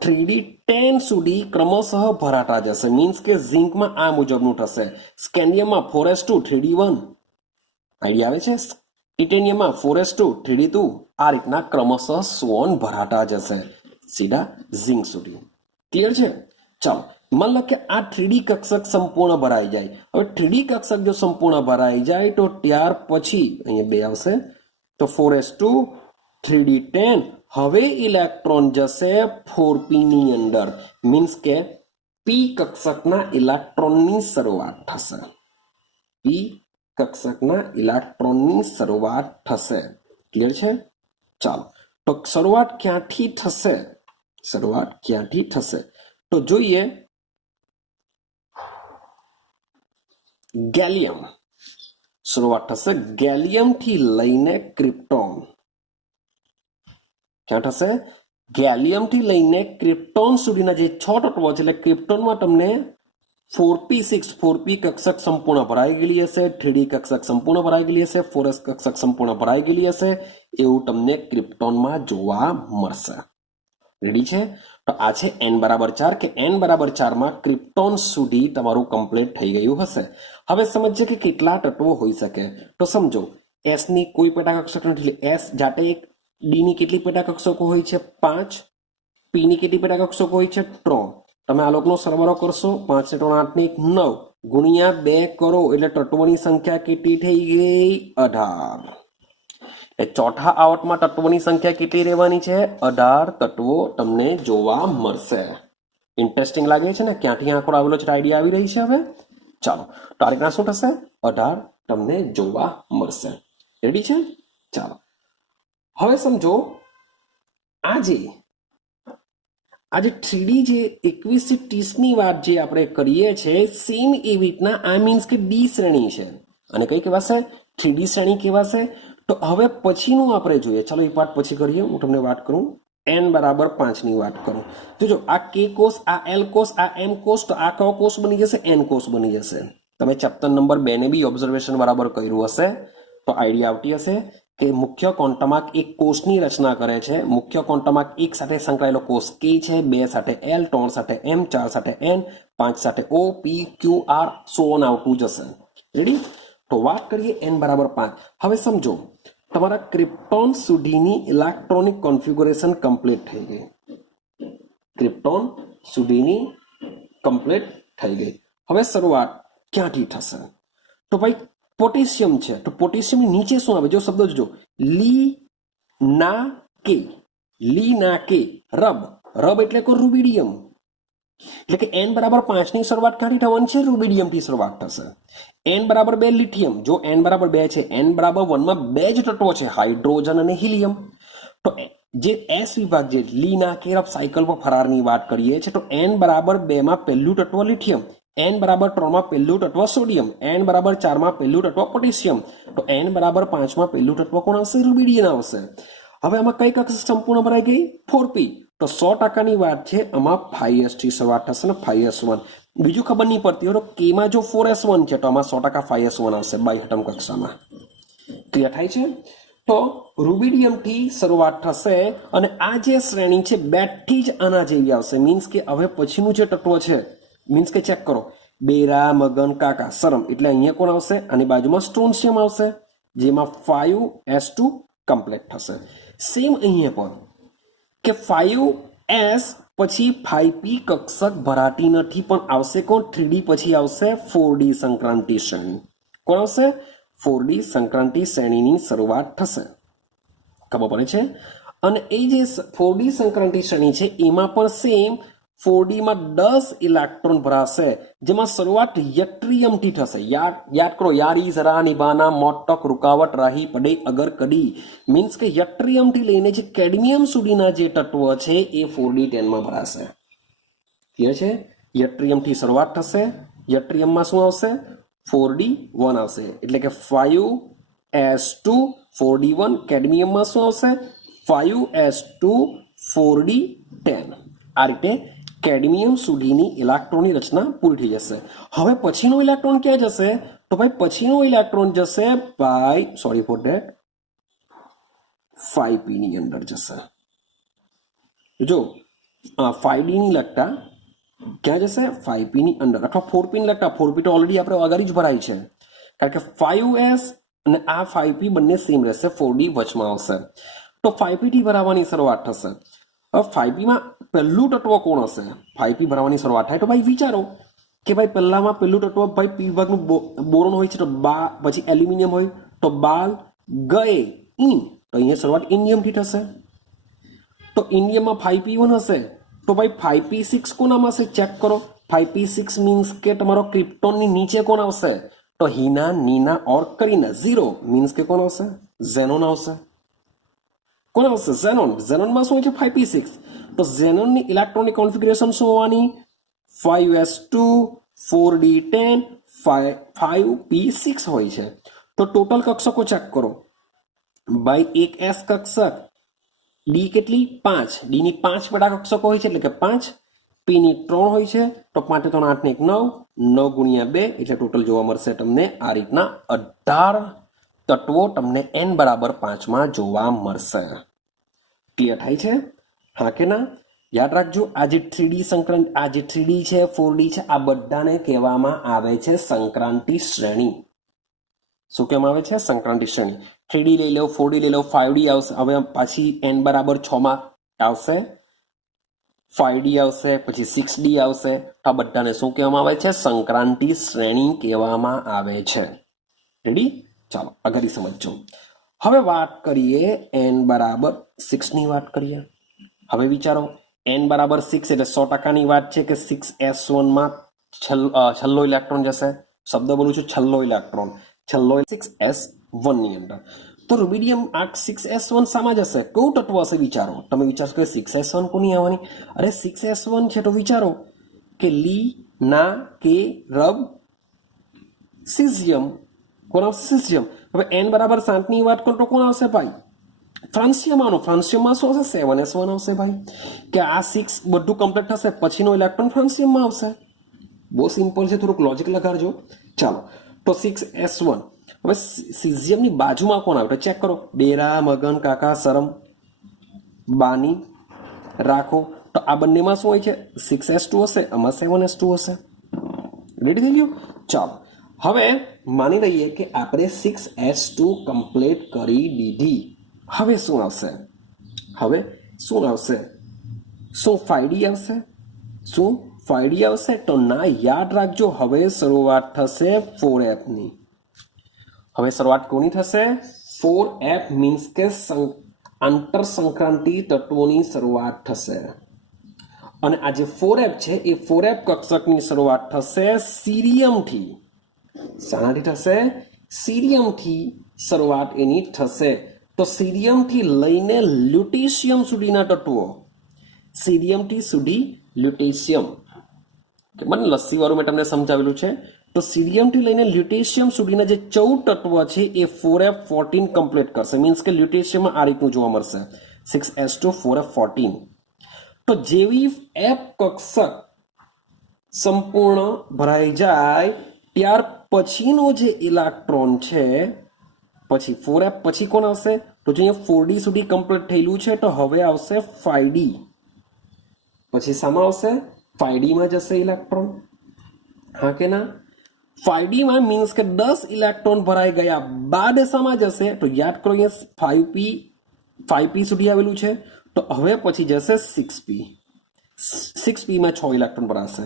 3D10 સુધી ક્રમશઃ ભરાતા જશે. મીન્સ કે ઝિંકમાં આ મુજબનું થશે. સ્કેન્ડિયમમાં 4s2 3D1, આઈડિયા આવે છે. ટિટેનિયમમાં 4s2 3D2, આ રીતના ક્રમશઃ સોન ભરાતા જશે સીધા ઝિંક સુધી. ક્લિયર છે? ચાલો, માન લો કે આ 3D કક્ષક સંપૂર્ણ ભરાઈ જાય. હવે 3D કક્ષક જો સંપૂર્ણ ભરાઈ જાય તો ત્યાર પછી અહીંયા 2 આવશે, તો 4s2 3D10. હવે ઇલેક્ટ્રોન જશે 4p ની અંદર. મીન્સ કે p કક્ષકના ઇલેક્ટ્રોનની શરૂઆત થશે. p કક્ષકના ઇલેક્ટ્રોનની શરૂઆત થશે. ક્લિયર છે? ચાલો, તો શરૂઆત ક્યાંથી થશે? શરૂઆત ક્યાંથી થશે તો જોઈએ. ગેલિયમ શરૂઆત થશે. ગેલિયમ થી લઈને ક્રિપ્ટોન. ક્યાં થશે? ગેલિયમ થી લઈને ક્રિપ્ટોન સુધીના જે 6 તત્વો છે, એટલે ક્રિપ્ટોનમાં તમને 4p કક્ષક સંપૂર્ણ ભરાઈ ગયેલી હશે, 3D કક્ષક સંપૂર્ણ ભરાઈ ગયેલી હશે, 4s કક્ષક સંપૂર્ણ ભરાઈ ગયેલી હશે, એવું તમને ક્રિપ્ટોનમાં જોવા મળશે. રેડી છે? તો આ છે n=4 કે n=4 માં ક્રિપ્ટોન સુધી તમારું કમ્પ્લીટ થઈ ગયું હશે. હવે સમજીએ કે કેટલા તત્વો હોઈ શકે. તો સમજો s ની કોઈ પેટા કક્ષક નથી, એટલે s જાતે એક. d ની કેટલી પેટા કક્ષકો હોય છે? 5. p ની કેટલી પેટા કક્ષકો હોય છે? 3. તમે આ લોકોનો સરવાળો કરશો, 5 ને 3 8 ને 1 9 ગુણ્યા 2 કરો એટલે તત્વોની સંખ્યા કેટલી થઈ ગઈ? 18. ચોથા આવર્તમાં તત્વોની સંખ્યા કેટલી રહેવાની છે? 18 તત્વો તમને જોવા મળશે. ઇન્ટરેસ્ટિંગ લાગે છે ને? ક્યાંથી આંકડો આવેલો છે? આઈડિયા આવી રહી છે હવે? ચાલો, તો આ રીતના શું થશે? 18 તમને જોવા મળશે. રેડી છે? ચાલો, હવે સમજો આજે 3D જે 21 થી 30 ની વાત જે આપણે કરીએ છીએ, સેમ એવી રીતના આ મીન્સ કે ડી શ્રેણી છે. અને કઈ કહેવાશે? 3D શ્રેણી કહેવાશે. તો હવે પછીનું આપણે જોઈએ. ચાલો એક વાત પછી કરીએ. હું તમને વાત કરું n=5 ની વાત કરું. જોજો, આ k કોષ, આ l કોષ, આ m કોષ, તો આ કયો કોષ બની જશે? n કોષ બની જશે. તમે ચેપ્ટર નંબર 2 ને બી ઓબ્ઝર્વેશન બરાબર કર્યું હશે તો આઈડિયા આવતી હશે કે મુખ્ય ક્વોન્ટમ એક કોષની રચના કરે છે. મુખ્ય ક્વોન્ટમ એક સાથે સંકળાયેલો કોષ k છે, 2 સાથે l, 3 સાથે m, 4 સાથે n, 5 સાથે o, p, q, r so on આવતું જશે. રેડી? તો વાત કરીએ n=5. હવે સમજો તમારા ક્રિપ્ટોન સુધીની ઇલેક્ટ્રોનિક કોન્ફિગ્યુરેશન કમ્પ્લીટ થઈ ગઈ. ક્રિપ્ટોન સુધીની કમ્પ્લીટ થઈ ગઈ. હવે શરૂઆત ક્યાંથી થશે? તો ભાઈ પોટેશિયમ છે, તો પોટેશિયમની નીચે શું આવે? જો શબ્દો જોજો, લી ના કે રબ એટલે કે રૂબિડિયમ. એટલે કે n=5 ની શરૂઆત ક્યાંથી થવાની છે? રૂબિડિયમ થી શરૂઆત થશે. n=2 lithium. જો n=2 છે, n=1 માં 2 જ તત્વો છે, હાઇડ્રોજન અને હિલિયમ. તો જે s વિભાગ જે લીના કેરપ સાયકલ પર ફરારની વાત કરીએ છીએ, તો n=2 માં પહેલું તત્વ લિથિયમ, n=3 માં પહેલું તત્વ સોડિયમ, n=4 માં પહેલું તત્વ પોટેશિયમ, તો n=5 માં પહેલું તત્વ કોણ આવશે? રૂબિડિયમ આવશે. હવે આમાં કઈ કક્ષક સંપૂર્ણ ભરાઈ ગઈ? 4p. તો 100%ની વાત છે, આમાં 5s થી શરૂઆત થશે ને 5s1. બીજું ખબર નહીં પડતી હોય તો k માં જો 4s1 છે તો આમાં 100% 5s1 આવશે બાહ્યતમ કક્ષામાં. ક્લિયર થાય છે? તો રૂબિડિયમ થી શરૂઆત થશે અને આ જે શ્રેણી છે બેઠી જ આના જેવી આવશે. મીન્સ કે હવે પછીનું જે તત્વ છે, મીન્સ કે ચેક કરો, બેરા, મગન, કાકા, સરમ, એટલે અહીંયા કોણ આવશે? આની બાજુમાં સ્ટ્રોન્શિયમ આવશે, જેમાં 5s2 કમ્પ્લીટ થશે. સેમ અહીંયા પણ કે 5s પછી 5p કક્ષક ભરાતી નથી, પણ આવશે કોણ? 3D પછી આવશે 4D સંક્રાંતિ શ્રેણી. કોણ આવશે? 4D સંક્રાંતિ શ્રેણીની શરૂઆત થશે. ખબર પડે છે? અને એ જે 4D સંક્રાંતિ શ્રેણી છે એમાં પણ સેમ 4D માં 10 ઇલેક્ટ્રોન ભરાશે, જેમાં શરૂઆત યટ્રિયમથી થશે. યાદ કરો, યારી જરા નિભાના મોત તક રૂકાવટ રાહી પડે અગર કડી. મીન્સ કે યટ્રિયમથી લઈને જે કેડમિયમ સુધીના જે તત્વો છે એ 4D10 માં ભરાશે. ક્લિયર છે? યટ્રિયમથી શરૂઆત થશે. યટ્રિયમમાં શું આવશે? 4D1 આવશે, એટલે કે 5s2 4D1. કેડમિયમમાં શું આવશે? 5s2 4D10. આ રીતે કેડમિયમ સુધીની ઇલેક્ટ્રોનની રચના પૂરી થઈ જશે. હવે પછીનો ઇલેક્ટ્રોન ક્યાં જશે? તો ભાઈ પછીનો ઇલેક્ટ્રોન જશે 5p ની અંદર જશે. જો 5D ની લગતા ક્યાં જશે 5P ની અંદર, અથવા 4P ની લગતા 4P તો ઓલરેડી આપણે અગાડી જ ભરાય છે, કારણ કે 5S અને આ 5P બંને સેમ રહેશે, 4D વચમાં આવશે. તો 5P થી ભરાવાની શરૂઆત થશે. હવે 5P માં પહેલું તત્વ કોણ હશે? 5P ભરાવાની શરૂઆત થાય તો ભાઈ વિચારો કે ભાઈ પહેલામાં પહેલું તત્વ ભાઈ પી વિભાગનું બોરોન હોય છે, તો પછી એલ્યુમિનિયમ હોય તો બાલ ગયે ઇન, તો અહીંયા શરૂઆત ઇન્ડિયમથી થશે. તો ઇન્ડિયમમાં 5P1 હશે તો ભાઈ 5P6 કોનામાં હશે? ચેક કરો. 5P6 મીન્સ કે તમારો ક્રિપ્ટોનની નીચે કોણ આવશે? તો હીના, નીના ઓર કરીના. 0 મીન્સ કે કોણ આવશે? ઝેનોન આવશે. કોણ આવશે? ઝેનોન. ઝેનોનમાં શું હોય છે? 5P6. તો ઝેનોનની ઇલેક્ટ્રોનિક કોન્ફિગરેશન શું હોવાની? 5s2 4d10 5p6 હોય છે. તો ટોટલ કક્ષકો ચેક કરો ભાઈ. એક s કક્ષક, ડી કેટલી? 5. ડી ની 5 બધા કક્ષકો હોય છે એટલે કે 5. પી ની 3 હોય છે તો 5 3 8 ને 1 9, 9 ગુણ્યા 2 એટલે ટોટલ જોવા મળશે તમને આ રીતના 18 તત્વો તમને n બરાબર 5 માં જોવા મળશે. ક્લિયર થાય છે? હા કે ના? યાદ રાખજો, આ જે 3D સંક્રાંતિ, આ જે 3D છે, 4D છે, આ બધાને કહેવામાં આવે છે સંક્રાંતિ શ્રેણી. શું કહેવામાં આવે છે? સંક્રાંતિ શ્રેણી. 3D લઈ લો, 4D લઈ લો, 5D આવશે. હવે પાછી n બરાબર 6 માં આવશે, 5D આવશે, પછી 6D આવશે. આ બધાને શું કહેવામાં આવે છે? સંક્રાંતિ શ્રેણી કહેવામાં આવે છે. રેડી? ચાલો આગળ સમજો. હવે વાત કરીએ n બરાબર 6 ની વાત કરીએ. હવે વિચારો n બરાબર 6 એટલે 100%ની વાત છે કે 6s1 માં છેલ્લો ઇલેક્ટ્રોન જશે. શબ્દ બોલું છું, છેલ્લો ઇલેક્ટ્રોન, છેલ્લો 6s1 ની અંદર. તો રૂબિડિયમ આ 6s1 શામાં જશે? કયું તત્વ હશે? વિચારો. તમે વિચારશો કે 6s1 કોની આવવાની? અરે 6s1 છે તો વિચારો કે લી, ના, કે, રબ, સિઝિયમ. કોણ આવશે? સિઝિયમ. હવે n બરાબર 7 ની વાત કરો તો કોણ આવશે ભાઈ? ફ્રાન્સિયમ. આનો ફ્રાન્સિયમમાં શું આવશે? 7s1 આવશે ભાઈ. કે આ 6 બધું કમ્પ્લીટ થશે પછીનો ઇલેક્ટ્રોન ફ્રાન્સિયમમાં આવશે. બહુ સિમ્પલ છે, થોડુંક લોજિક લગાડજો. ચાલો, તો 6s1. હવે સિઝિયમની બાજુમાં કોણ આવે તો ચેક કરો. બેરા, મગન, કાકા, સરમ, બાની, રાખો. તો આ બંનેમાં શું હોય છે? 6s2 હશે, આમાં 7s2 હશે. રેડી થઈ ગયું? ચાલો, હવે માની લઈએ કે આપણે 6s2 કમ્પ્લીટ કરી દીધી. હવે શું આવશે? હવે શું આવશે? શું 5D આવશે? શું 5D આવશે? તો ના, યાદ રાખજો, હવે શરૂઆત થશે 4f ની. હવે શરૂઆત કોની થશે? 4f મીન્સ કે આંતર સંક્રાંતિ તત્વોની શરૂઆત થશે. અને આ જે 4f છે એ 4f કક્ષકની શરૂઆત થશે સીરિયમથી. શાનાથી થશે? સીરિયમથી શરૂઆત એની થશે. તો સીરિયમથી લઈને લ્યુટેશિયમ સુધીના તત્વો, સીરિયમથી સુધી લ્યુટેશિયમ, મને લસ્સી વાળું મેં તમને સમજાવેલું છે. તો સીરિયમથી લઈને લ્યુટેશિયમ સુધીના જે 14 તત્વ છે એ 4f14 કમ્પ્લીટ કરશે. મીન્સ કે લ્યુટેશિયમમાં આ રીતનું જોવા મળશે 6s2 4f14. તો જેવી f કક્ષક સંપૂર્ણ ભરાઈ જાય ત્યાર પછીનો જે ઇલેક્ટ્રોન છે, પછી 4f પછી કોણ આવશે? તો જે અહીંયા 4D સુધી કમ્પ્લીટ થયેલું છે તો હવે આવશે 5D. પછી શામાં આવશે? 5D માં જશે ઇલેક્ટ્રોન. હા કે ના? 5D માં મીન્સ કે 10 ઇલેક્ટ્રોન ભરાઈ ગયા બાદ શામાં જશે? તો યાદ કરો, અહીંયા 5P સુધી આવેલું છે તો હવે પછી જશે 6P. 6P માં 6 ઇલેક્ટ્રોન ભરાશે.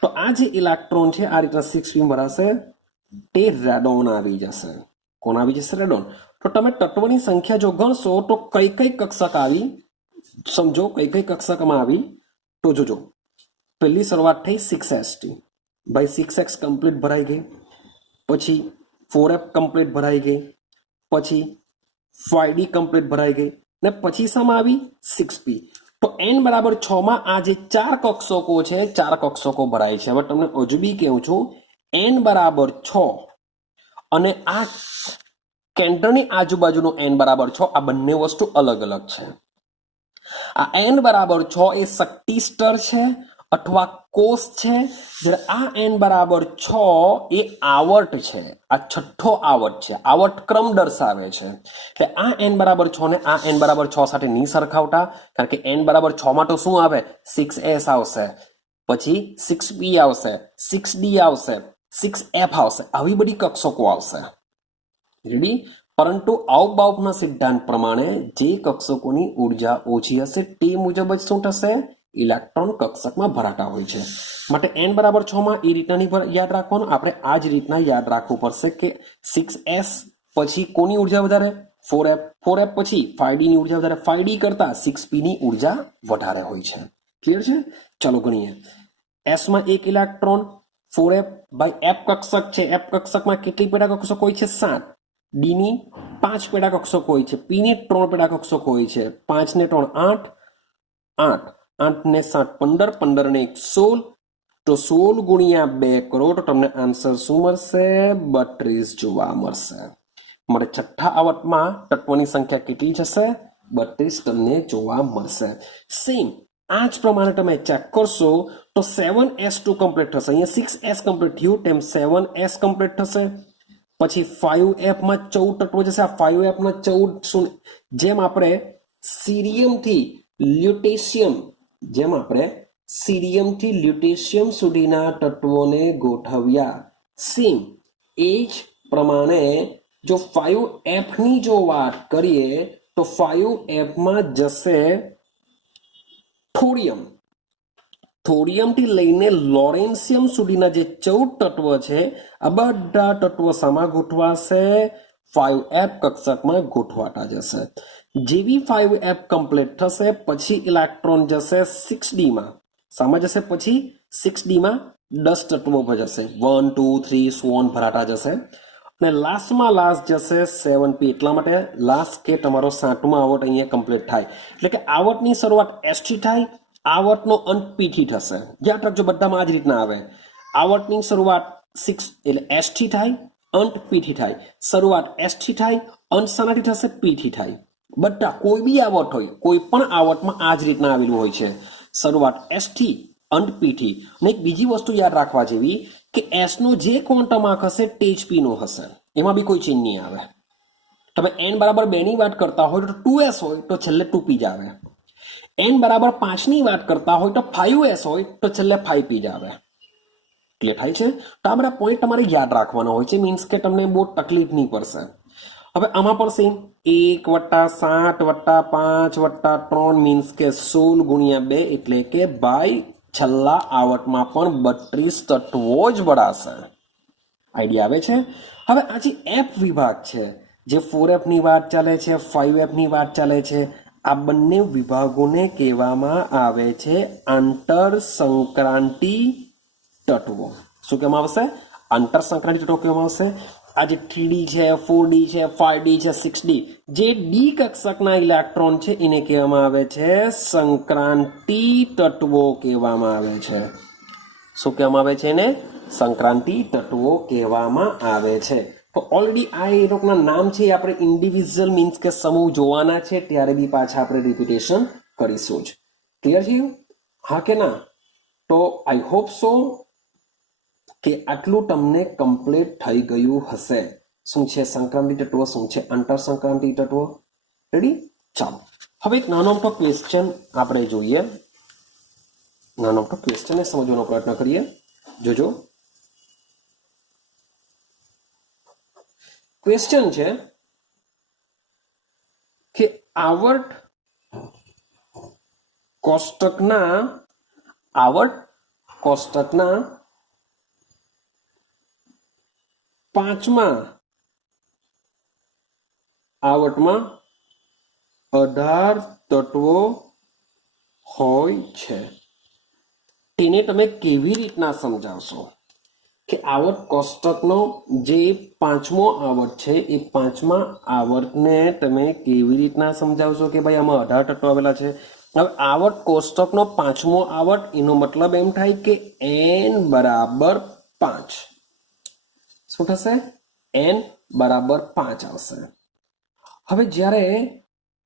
તો આ જે ઇલેક્ટ્રોન છે આ રીતના 6P ભરાશે, તે રેડોન આવી જશે. કોણ આવી જશે? રેડોન. તો તમે તત્વની સંખ્યા જો ગણશો તો કઈ કઈ કક્ષક આવી સમજો, કઈ કઈ કક્ષકમાં આવી તો જોજો. પહેલી શરૂઆત થઈ 6s થી. ભાઈ 6x કમ્પ્લીટ ભરાઈ ગઈ, પછી 4f કમ્પ્લીટ ભરાઈ ગઈ, પછી 5D કમ્પ્લીટ ભરાઈ ગઈ, ને પછી શામાં આવી? 6p. તો n બરાબર 6 માં આ જે 4 કક્ષકો છે, 4 કક્ષકો ભરાય છે. હવે તમને હજુ બી કહું છું, n બરાબર 6 અને આ કેન્દ્રની આજુબાજુનો n બરાબર 6, આ બંને વસ્તુ અલગ અલગ છે. આ n બરાબર 6 એ શક્તિ સ્તર છે अथवा कोष है। જ્યારે આ n બરાબર 6 એ આવર્ત છે, આ છઠ્ઠો આવર્ત છે, આવર્ત ક્રમ દર્શાવે છે। એટલે આ n બરાબર 6 ને આ n બરાબર 6 સાથે નહીં સરખાવતા, કારણ કે n બરાબર 6 માં તો શું આવે, 6s આવશે, પછી 6b આવશે, 6d આવશે, 6f આવશે, આવી બધી કક્ષકો આવશે। રેડી? પરંતુ અવબાઉફના સિદ્ધાંત પ્રમાણે જે કક્ષકોની ઉર્જા ઓછી હશે તે મુજબ જ શું થશે, ઇલેક્ટ્રોન કક્ષકમાં ભરાતા હોય છે। માટે n બરાબર 6 માં એ રીતના નહીં યાદ રાખવાનું, આપણે આ જ રીતના યાદ રાખવું પડશે કે 6s પછી કોની ઉર્જા વધારે, 4f, 4f પછી 5d ની ઉર્જા વધારે, 5d કરતા 6p ની ઉર્જા વધારે હોય છે। ક્લિયર છે? ચલો ગણીએ। s માં એક ઇલેક્ટ્રોન, 4f બાય f કક્ષક છે, f કક્ષકમાં કેટલી પેટા કક્ષક હોય છે, 7, d ની 5 પેટા કક્ષક હોય છે, p ની 3 પેટા કક્ષક હોય છે, 5 ને 3 8, 8, 8 ને 7 15, 15 ને 1 16, તો 16 ગુણ્યા 2 કરો તો તમને આન્સર શું મળશે, 32 જોવા મળશે। માટે છઠ્ઠા આવર્તમાં તત્વોની સંખ્યા કેટલી જશે, 32 તમને જોવા મળશે। સેમ આ જ પ્રમાણે તમે ચેક કરશો તો 7s2 કમ્પ્લીટ થશે, અહીંયા 6s કમ્પ્લીટ થયું તેમ 7s કમ્પ્લીટ થશે, પછી 5f માં 14 તત્વો જશે, આ 5f માં 14 જેમ આપણે સીરિયમથી લ્યુટેશિયમ, જેમ આપણે સીરિયમથી લ્યુટેશિયમ સુધીના તત્વોને ગોઠવ્યા, સેમ એ જ પ્રમાણે જો 5f ની જો વાત કરીએ તો 5f માં જશે થોરિયમ, થોરિયમથી લઈને લોરેન્સિયમ સુધીના જે 14 તત્વ છે આ બધા તત્વો શામાં ગોઠવાશે, 5f કક્ષકમાં ગોઠવાતા જશે। જેવી 5f કમ્પ્લીટ થશે પછી ઇલેક્ટ્રોન જશે 6d માં, શામાં જશે, પછી 6d માં 10 તત્વો પર જશે, 1 2 3 so on ભરાતા જશે, અને લાસ્ટમાં લાસ્ટ જશે 7p। એટલા માટે લાસ્ટ કે તમારો 7મો આવર્ત અહીંયા કમ્પ્લીટ થાય, એટલે કે આવર્તની શરૂઆત s થી થાય, આવર્તનો અંત p થી થશે। યાદ રાખજો બધામાં આ જ રીતના આવે, આવર્તની શરૂઆત 6 એટલે s થી થાય, અંત p થી થાય, શરૂઆત s થી થાય, અંત શાનાથી થશે, p થી થાય। બધા કોઈ બી આવર્ત હોય, કોઈ પણ આવર્તમાં આ જ રીતના આવેલું હોય છે, શરૂઆત s થી, અંત p થી। અને એક બીજી વસ્તુ યાદ રાખવા જેવી કે s નો જે ક્વોન્ટમ આંક હશે તે જ p નો હશે, એમાં બી કોઈ ચેન્જ નહીં આવે। તમે n બરાબર 2 ની વાત કરતા હોય તો 2s હોય તો છેલ્લે 2p જ આવે, n બરાબર 5 ની વાત કરતા હોય તો 5s હોય તો છેલ્લે 5p જ આવે। ક્લિયર થાય છે? તો આ બધા પોઈન્ટ તમારે યાદ રાખવાના હોય છે, મીન્સ કે તમને બહુ તકલીફ નહીં પડશે। હવે આમાં પણ સેમ 1 + 7 + 5 + 3 મીન્સ કે 16 ગુણ્યા 2 એટલે કે બાય છેલ્લા આવર્તમાં પણ 32 તત્વો જ ભરાશે। આઈડિયા આવે છે? હવે આ જે f વિભાગ છે, જે 4f ની વાત ચાલે છે, 5f ની વાત ચાલે છે, આ બંને વિભાગોને કહેવામાં આવે છે આંતર સંક્રાંતિ તત્વો। શું કહેવામાં આવશે? આંતર સંક્રાંતિ તત્વો કહેવામાં આવશે। આ જે 3d છે, 4d છે, 5d છે, 6d જે ડી કક્ષકના ઇલેક્ટ્રોન છે એને કહેવામાં આવે છે સંક્રાંતિ તત્વો કહેવામાં આવે છે। શું કહેવામાં આવે છે એને? સંક્રાંતિ તત્વો કહેવામાં આવે છે। તો ઓલરેડી આ એ લોકોના નામ છે, આપણે ઇન્ડિવિજ્યુઅલ મીન્સ કે સમૂહ જોવાના છે ત્યારે બી પાછા આપણે રિપીટેશન કરીશું જ। ક્લિયર છે? હા કે ના? તો આઈ હોપ સો કે આટલું તમને કમ્પ્લીટ થઈ ગયું હશે। શું છે સંક્રાંતિ તત્વો, શું છે આંતર સંક્રાંતિ તત્વો? રેડી? ચાલો હવે એક નાનો મોટો ક્વેશ્ચન આપણે જોઈએ, નાનો મોટો ક્વેશ્ચનને સમજવાનો પ્રયત્ન કરીએ। જોજો, ક્વેશ્ચન છે કે આવર્ત કોષ્ટકના 5મા આવર્તમાં 18 તત્વો હોય છે, તેને તમે કેવી રીતના સમજાવશો? કે આવર્ત કોષ્ટકનો જે 5મો આવર્ત છે એ 5મા આવર્તને તમે કેવી રીતના સમજાવશો કે ભાઈ આમાં 18 તત્વો આવેલા છે? હવે આવર્ત કોષ્ટકનો 5મો આવર્ત, એનો મતલબ એમ થાય કે n બરાબર 5, શું થશે? n બરાબર 5 આવશે। હવે જ્યારે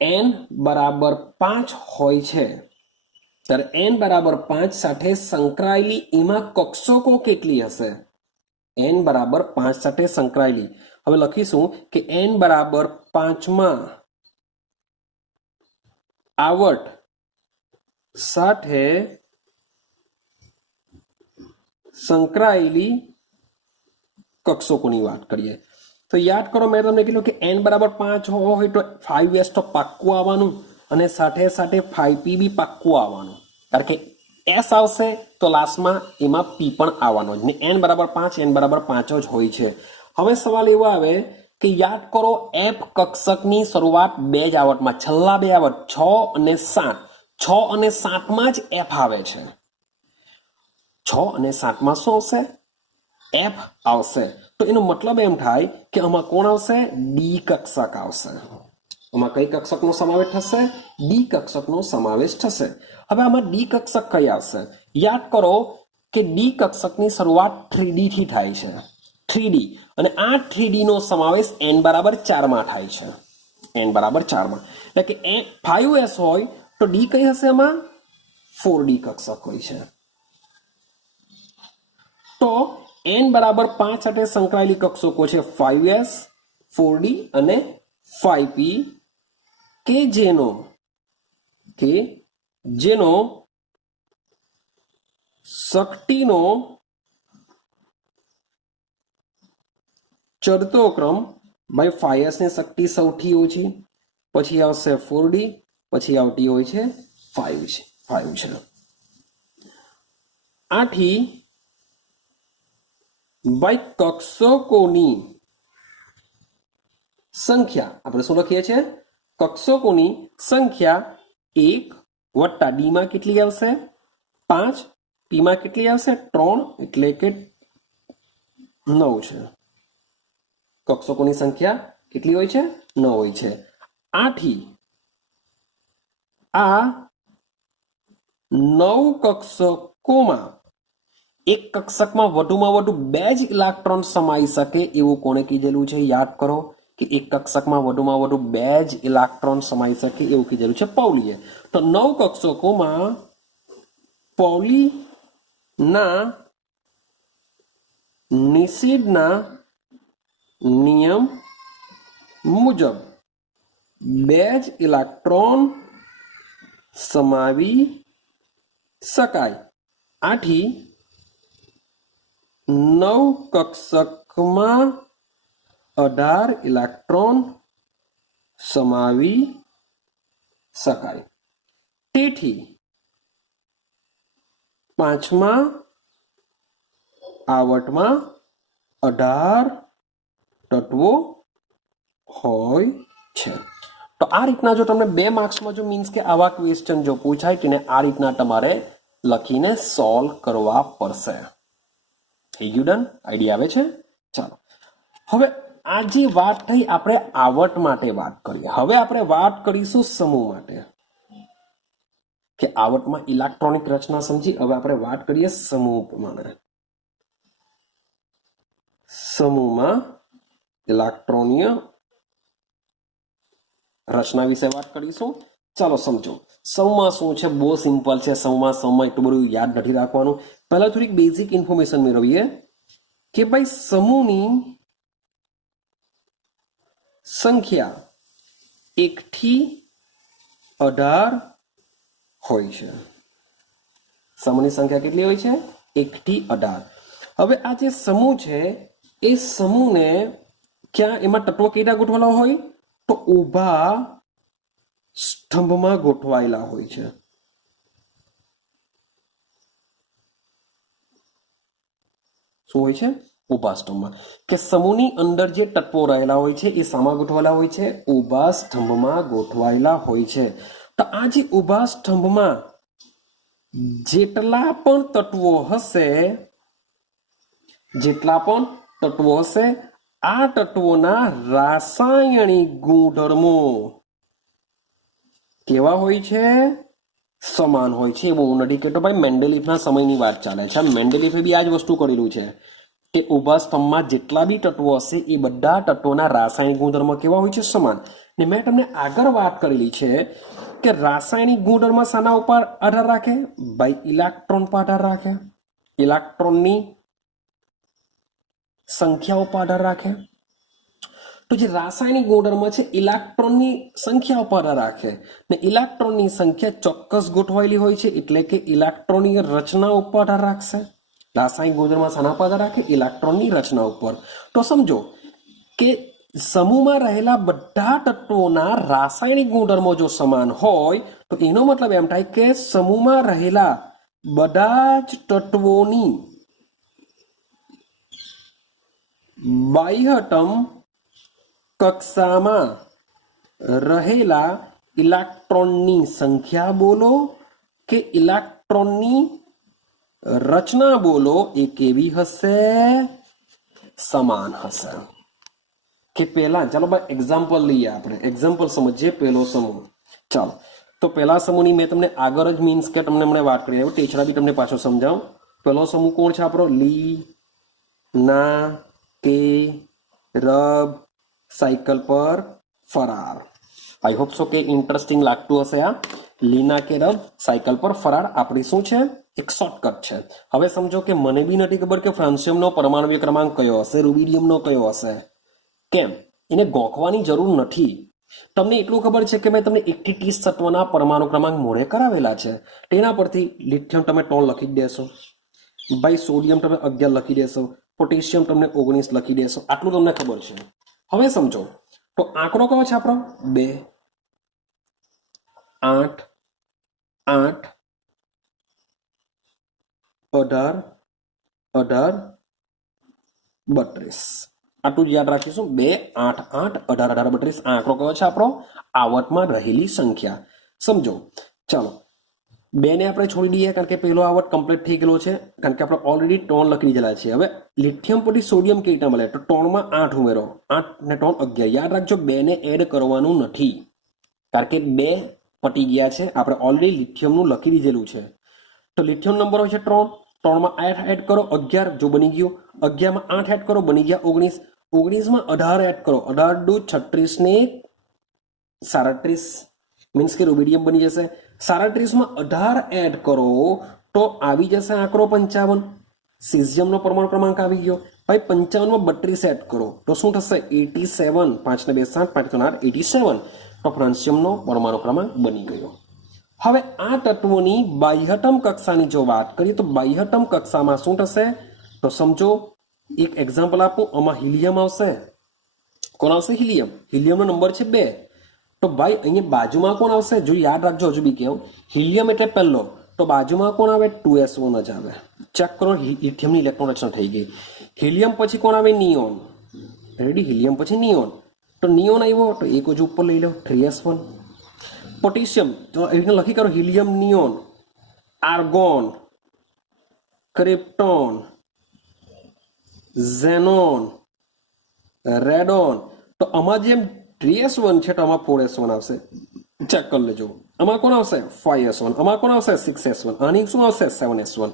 n બરાબર 5 હોય છે ત્યારે n બરાબર 5 સાથે સંકળાયેલી એમાં કક્ષકો કેટલી હશે? n બરાબર 5 સાથે સંકળાયેલી. હવે લખીશું કે n બરાબર 5 માં આવર્ત સાથે સંકળાયેલી કક્ષકોની વાત કરીએ તો યાદ કરો મેં તમને કીધું કે n બરાબર 5 હોય તો 5s તો પાક્કું આવવાનું અને સાથે સાથે 5p બી પાક્કું આવવાનું, કારણ કે s આવશે તો લાસ્ટમાં એમાં p પણ આવવાનો જ ને. n બરાબર 5 n બરાબર 5 જ હોય છે. હવે સવાલ એવો આવે કે યાદ કરો f કક્ષકની શરૂઆત બે જ આવર્તમાં, છેલ્લા બે આવર્ત 6 અને 7, 6 અને 7માં જ f આવે છે. 6 અને 7માં શું આવશે? f આવશે. તો એનો મતલબ એમ થાય કે આમાં કોણ આવશે? ડી કક્ષક આવશે. આમાં કઈ કક્ષકનો સમાવેશ થશે? ડી કક્ષકનો સમાવેશ થશે. હવે આમાં ડી કક્ષક કઈ આવશે? યાદ કરો કે ડી કક્ષકની શરૂઆત 3D થી થાય છે, 3D, અને આ 3D નો સમાવેશ n બરાબર 4 માં થાય છે. n બરાબર 4 માં, એટલે કે 5s હોય તો ડી કઈ હશે? આમાં 4D કક્ષક હોય છે. તો n બરાબર 5 સાથે સંકળાયેલી કક્ષકો છે 5s, 4d અને 5p કે જેનો શક્તિનો ચડતો ક્રમ, ભાઈ 5s ની શક્તિ સૌથી ઓછી, પછી આવશે 4d, પછી આવતી હોય છે 5 છે. આથી ભાઈ કક્ષકોની સંખ્યા આપણે શું લખીએ છીએ? કક્ષકોની સંખ્યા 1 વત્તા ડી માં કેટલી આવશે? 5, પી માં કેટલી આવશે? 3, એટલે કે 9 છે. કક્ષકોની સંખ્યા કેટલી હોય છે? 9 હોય છે. આથી આ 9 કક્ષકોમાં એક કક્ષકમાં વધુમાં વધુ 2 જ ઇલેક્ટ્રોન સમાઈ શકે એવું કોણે કીધેલું છે? યાદ કરો કે એક કક્ષકમાં વધુમાં વધુ 2 જ ઇલેક્ટ્રોન સમાઈ શકે એવું કીધેલું છે પાઉલીએ. તો 9 કક્ષકોમાં પાઉલીના નિષેધના નિયમ મુજબ 2 જ ઇલેક્ટ્રોન સમાવી શકાય. આથી 9 કક્ષકમાં 18 ઇલેક્ટ્રોન સમાવી શકાય. તેથી 5મા આવર્તમાં 18 તત્વો હોય છે. તો આ રીતના જો તમને 2 માર્ક્સમાં જો મીન્સ કે આવા ક્વેશ્ચન જો પૂછાય તેને આ રીતના તમારે લખીને સોલ્વ કરવા પડશે. થઈ ગયું? ડન? આઈડિયા આવે છે? ચાલો, હવે આ જે વાત થઈ આપણે આવર્ત માટે વાત કરીએ. હવે આપણે વાત કરીશું સમૂહ માટે, કે આવર્તમાં ઇલેક્ટ્રોનિક રચના સમજી. હવે આપણે વાત કરીએ સમૂહ માટે. સમૂહમાં ઇલેક્ટ્રોનીય રચના વિશે વાત કરીશું. ચાલો સમજો સમૂહમાં શું છે. બહુ સિમ્પલ છે. સમૂહમાં એટલું બધું યાદ નથી રાખવાનું. પહેલા થોડીક બેઝિક ઇન્ફોર્મેશન મેળવીએ કે ભાઈ સમૂહની સંખ્યા 1 થી 18 હોય છે. સમૂહની સંખ્યા કેટલી હોય છે? 1 થી 18. હવે આ જે સમૂહ છે એ સમૂહને ક્યાં એમાં તત્વો કેટા ગોઠવેલા હોય? તો ઊભા સ્તંભમાં ગોઠવાયેલા હોય છે. શું હોય છે? ઊભા સ્તંભમાં. કે સમૂહની અંદર જે તત્વો રહેલા હોય છે એ શામાં ગોઠવાયેલા હોય છે? ઊભા સ્તંભમાં ગોઠવાયેલા હોય છે. તો આ જે ઊભા સ્તંભમાં જેટલા પણ તત્વો હશે આ તત્વોના રાસાયણિક ગુણધર્મો કેવા હોય છે? સમાન હોય છે. બહુ નથી કહેતો ભાઈ, મેન્ડેલિફના સમયની વાત ચાલે છે. મેન્ડેલિફે બી આ જ વસ્તુ કરેલું છે કે ઊભા સ્તંભમાં જેટલા બી તત્વો હશે એ બધા તત્વોના રાસાયણિક ગુણધર્મો કેવા હોય છે? સમાન. ને મેં તમને આગળ વાત કરેલી છે કે રાસાયણિક ગુણધર્મ શાના ઉપર આધાર રાખે? ભાઈ ઇલેક્ટ્રોન પર આધાર રાખે, ઇલેક્ટ્રોનની સંખ્યા ઉપર આધાર રાખે. તો જે રાસાયણિક ગુણધર્મ છે ઇલેક્ટ્રોનની સંખ્યા ઉપર આધાર રાખે ને ઇલેક્ટ્રોનની સંખ્યા ચોક્કસ ગોઠવાયેલી હોય છે, એટલે કે ઇલેક્ટ્રોનની રચના ઉપર આધાર રાખશે. રાસાયણિક ગુણધર્મ શાના પર આધાર રાખે? ઇલેક્ટ્રોનની રચના ઉપર. તો સમજો કે સમૂહમાં રહેલા બધા તત્વોના રાસાયણિક ગુણધર્મો જો સમાન હોય તો એનો મતલબ એમ થાય કે સમૂહમાં રહેલા બધા જ તત્વોની બાહ્યતમ કક્ષામાં રહેલા ઇલેક્ટ્રોનની સંખ્યા બોલો કે ઇલેક્ટ્રોનની રચના બોલો, એ કેવી હશે? સમાન હશે. કે પહેલા ચાલો ભાઈ એક્ઝામ્પલ લઈએ, આપણે એક્ઝામ્પલ સમજીએ. પહેલો સમૂહ, ચાલો તો પહેલા સમૂહની મેં તમને આગળ જ મીન્સ કે તમને હમણાં વાત કરી આવ્યો, ટેચરા બી તમને પાછો સમજાવું. પહેલો સમૂહ કોણ છે આપણો? લી, ના, કે, રબ, સાયકલ પર ફરાર. આઈ હોપ સો કે ઇન્ટરેસ્ટિંગ લાગતું હશે આ. લીના કે રબ, સાયકલ પર ફરાર આપણી શું છે? એક શોર્ટકટ છે. હવે સમજો કે મને બી નથી ખબર કે ફ્રાન્સિયમનો પરમાણુ ક્રમાંક કયો હશે, રૂબિડિયમનો કયો હશે. કેમ? એને ગોખવાની જરૂર નથી. તમને એટલું ખબર છે કે મેં તમને 1 થી 30 તત્વના પરમાણુ ક્રમાંક મોડે કરાવેલા છે. તેના પરથી લિથિયમ તમે 3 લખી જ દેશો, ભાઈ સોડિયમ તમે 11 લખી દેશો, પોટેશિયમ તમને 19 લખી દેશો. આટલું તમને ખબર છે. હવે સમજો તો આંકડો કયો છે આપણો? 2, 8, 8, 18, 18, 32. આટલું જ યાદ રાખીશું. 2, 8, 8, 18, 18, 32. આંકડો કયો છે આપણો? આવર્તમાં રહેલી સંખ્યા. સમજો ચાલો 2 ને આપણે છોડી દઈએ કારણ કે પહેલો આવર્ત કમ્પ્લીટ થઈ ગયેલો છે, કારણ કે આપણે ઓલરેડી 3 લખી દીધેલા છે. હવે લિથિયમ પરથી સોડિયમ કેવી રીતે મળે? તો 3 માં 8 ઉમેરો, 8 ને 3 11. યાદ રાખજો 2 ને એડ કરવાનું નથી, કારણ કે 2 પટી ગયા છે, આપણે ઓલરેડી લિથિયમનું લખી દીધેલું છે. તો લિથિયમ નંબર હોય છે 3, 3 માં 8 એડ કરો 11, જો બની ગયું. 11 માં 8 એડ કરો, બની ગયા 19. 19 માં 18 એડ કરો, 18 દુ 36 ને 37, મીન્સ કે રૂબિડિયમ બની જશે. 37 માં 18 એડ કરો તો આવી જશે આંકડો 55. સીઝિયમનો પરમાણુ ક્રમાંક આવી ગયો. ભાઈ 55 માં 32 એડ કરો તો શું થશે? 87. 5 ને 2 7, 5 3 8, 87. તો ફ્રાન્સિયમનો પરમાણુ ક્રમાંક બની ગયો. હવે આ તત્વોની બાહ્યતમ કક્ષાની જો વાત કરીએ તો બાહ્યતમ કક્ષામાં શું થશે? તો સમજો એક એક્ઝામ્પલ આપું. આમાં હિલિયમ આવશે. કોણ આવશે? હિલિયમ. હિલિયમનો નંબર છે 2. તો ભાઈ અહીંયા બાજુમાં કોણ આવશે? જો યાદ રાખજો, હજુ બી કેવું, હિલિયમ એટલે પહેલો, તો બાજુમાં કોણ આવે? 2s1 જ આવે. ચેક કરો, લિથિયમની ઇલેક્ટ્રોન રચના થઈ ગઈ. હિલિયમ પછી કોણ આવે? નિયોન. રેડી? હિલિયમ પછી નિયોન. તો નિયોન આવ્યો તો એક હજુ ઉપર લઈ લો, 3s1. પોટેશિયમ તો એવી રીતે લખી કરો, helium, neon, argon, krypton, xenon, radon. તો આમાં જેમ 3s1 છે તો આમાં 4s1 આવશે. ચેક કરી લેજો. આમાં કોણ આવશે? 5s1. આમાં કોણ આવશે? 6s1. આની શું આવશે? 7s1.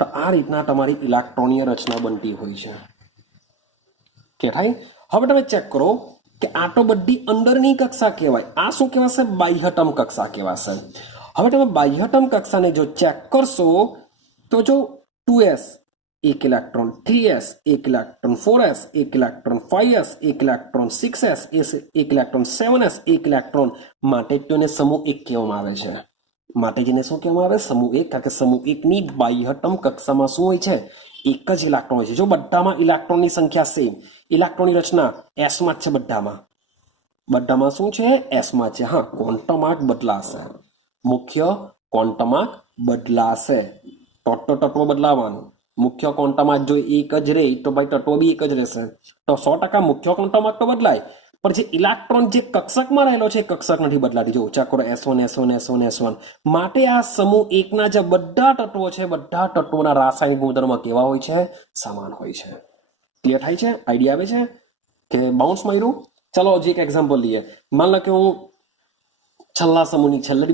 તો આ રીતના તમારી ઇલેક્ટ્રોનીય રચના બનતી હોય છે. કે થાય? હવે તમે ચેક કરો કે આ તો બધી અંદરની કક્ષા કહેવાય. આ શું કહેવાશે? બાહ્યતમ કક્ષા કહેવાશે. હવે તમે બાહ્યતમ કક્ષાને જો ચેક કરશો તો જો 2s 1 electron, 3s 1 electron, 4s 1 electron, 5s 1 electron, 6s 1 electron, 7s 1 electron. માટે તેને સમૂહ 1 કહેવામાં આવે છે. માટે જેને શું કહેવામાં આવે? સમૂહ 1. કારણ કે સમૂહ 1 ની બાહ્યતમ કક્ષામાં શું હોય છે? એક જ ઇલેક્ટ્રોન હોય છે. જો બધામાં ઇલેક્ટ્રોનની સંખ્યા સેમ, ઇલેક્ટ્રોનની રચના એસમાં જ છે. બધામાં શું છે? એસમાં છે. હા, ક્વોન્ટમ આંક બદલાશે, મુખ્ય ક્વોન્ટમ આંક બદલાશે. તત્વ બદલાવાનું, મુખ્ય ક્વોન્ટમ આંક જો એક જ રહે તો ભાઈ તત્વ બી એક જ રહેશે. તો 100% મુખ્ય ક્વોન્ટમ આંક તો બદલાય, પણ જે ઇલેક્ટ્રોન જે કક્ષકમાં રહેલો છે કક્ષક નથી બદલાતી. જો ચેક કરો, S1 S1 S1 S1. માટે આ સમૂહ 1 ના જે બધા તત્વો છે, બધા તત્વોના રાસાયણિક ગુણધર્મો કેવા હોય છે? સમાન હોય છે. ક્લિયર થાય છે? આઈડિયા આવે છે કે બાઉન્સ માર્યું? ચલો હજી એક એક્ઝામ્પલ લઈએ. માન લો કે હું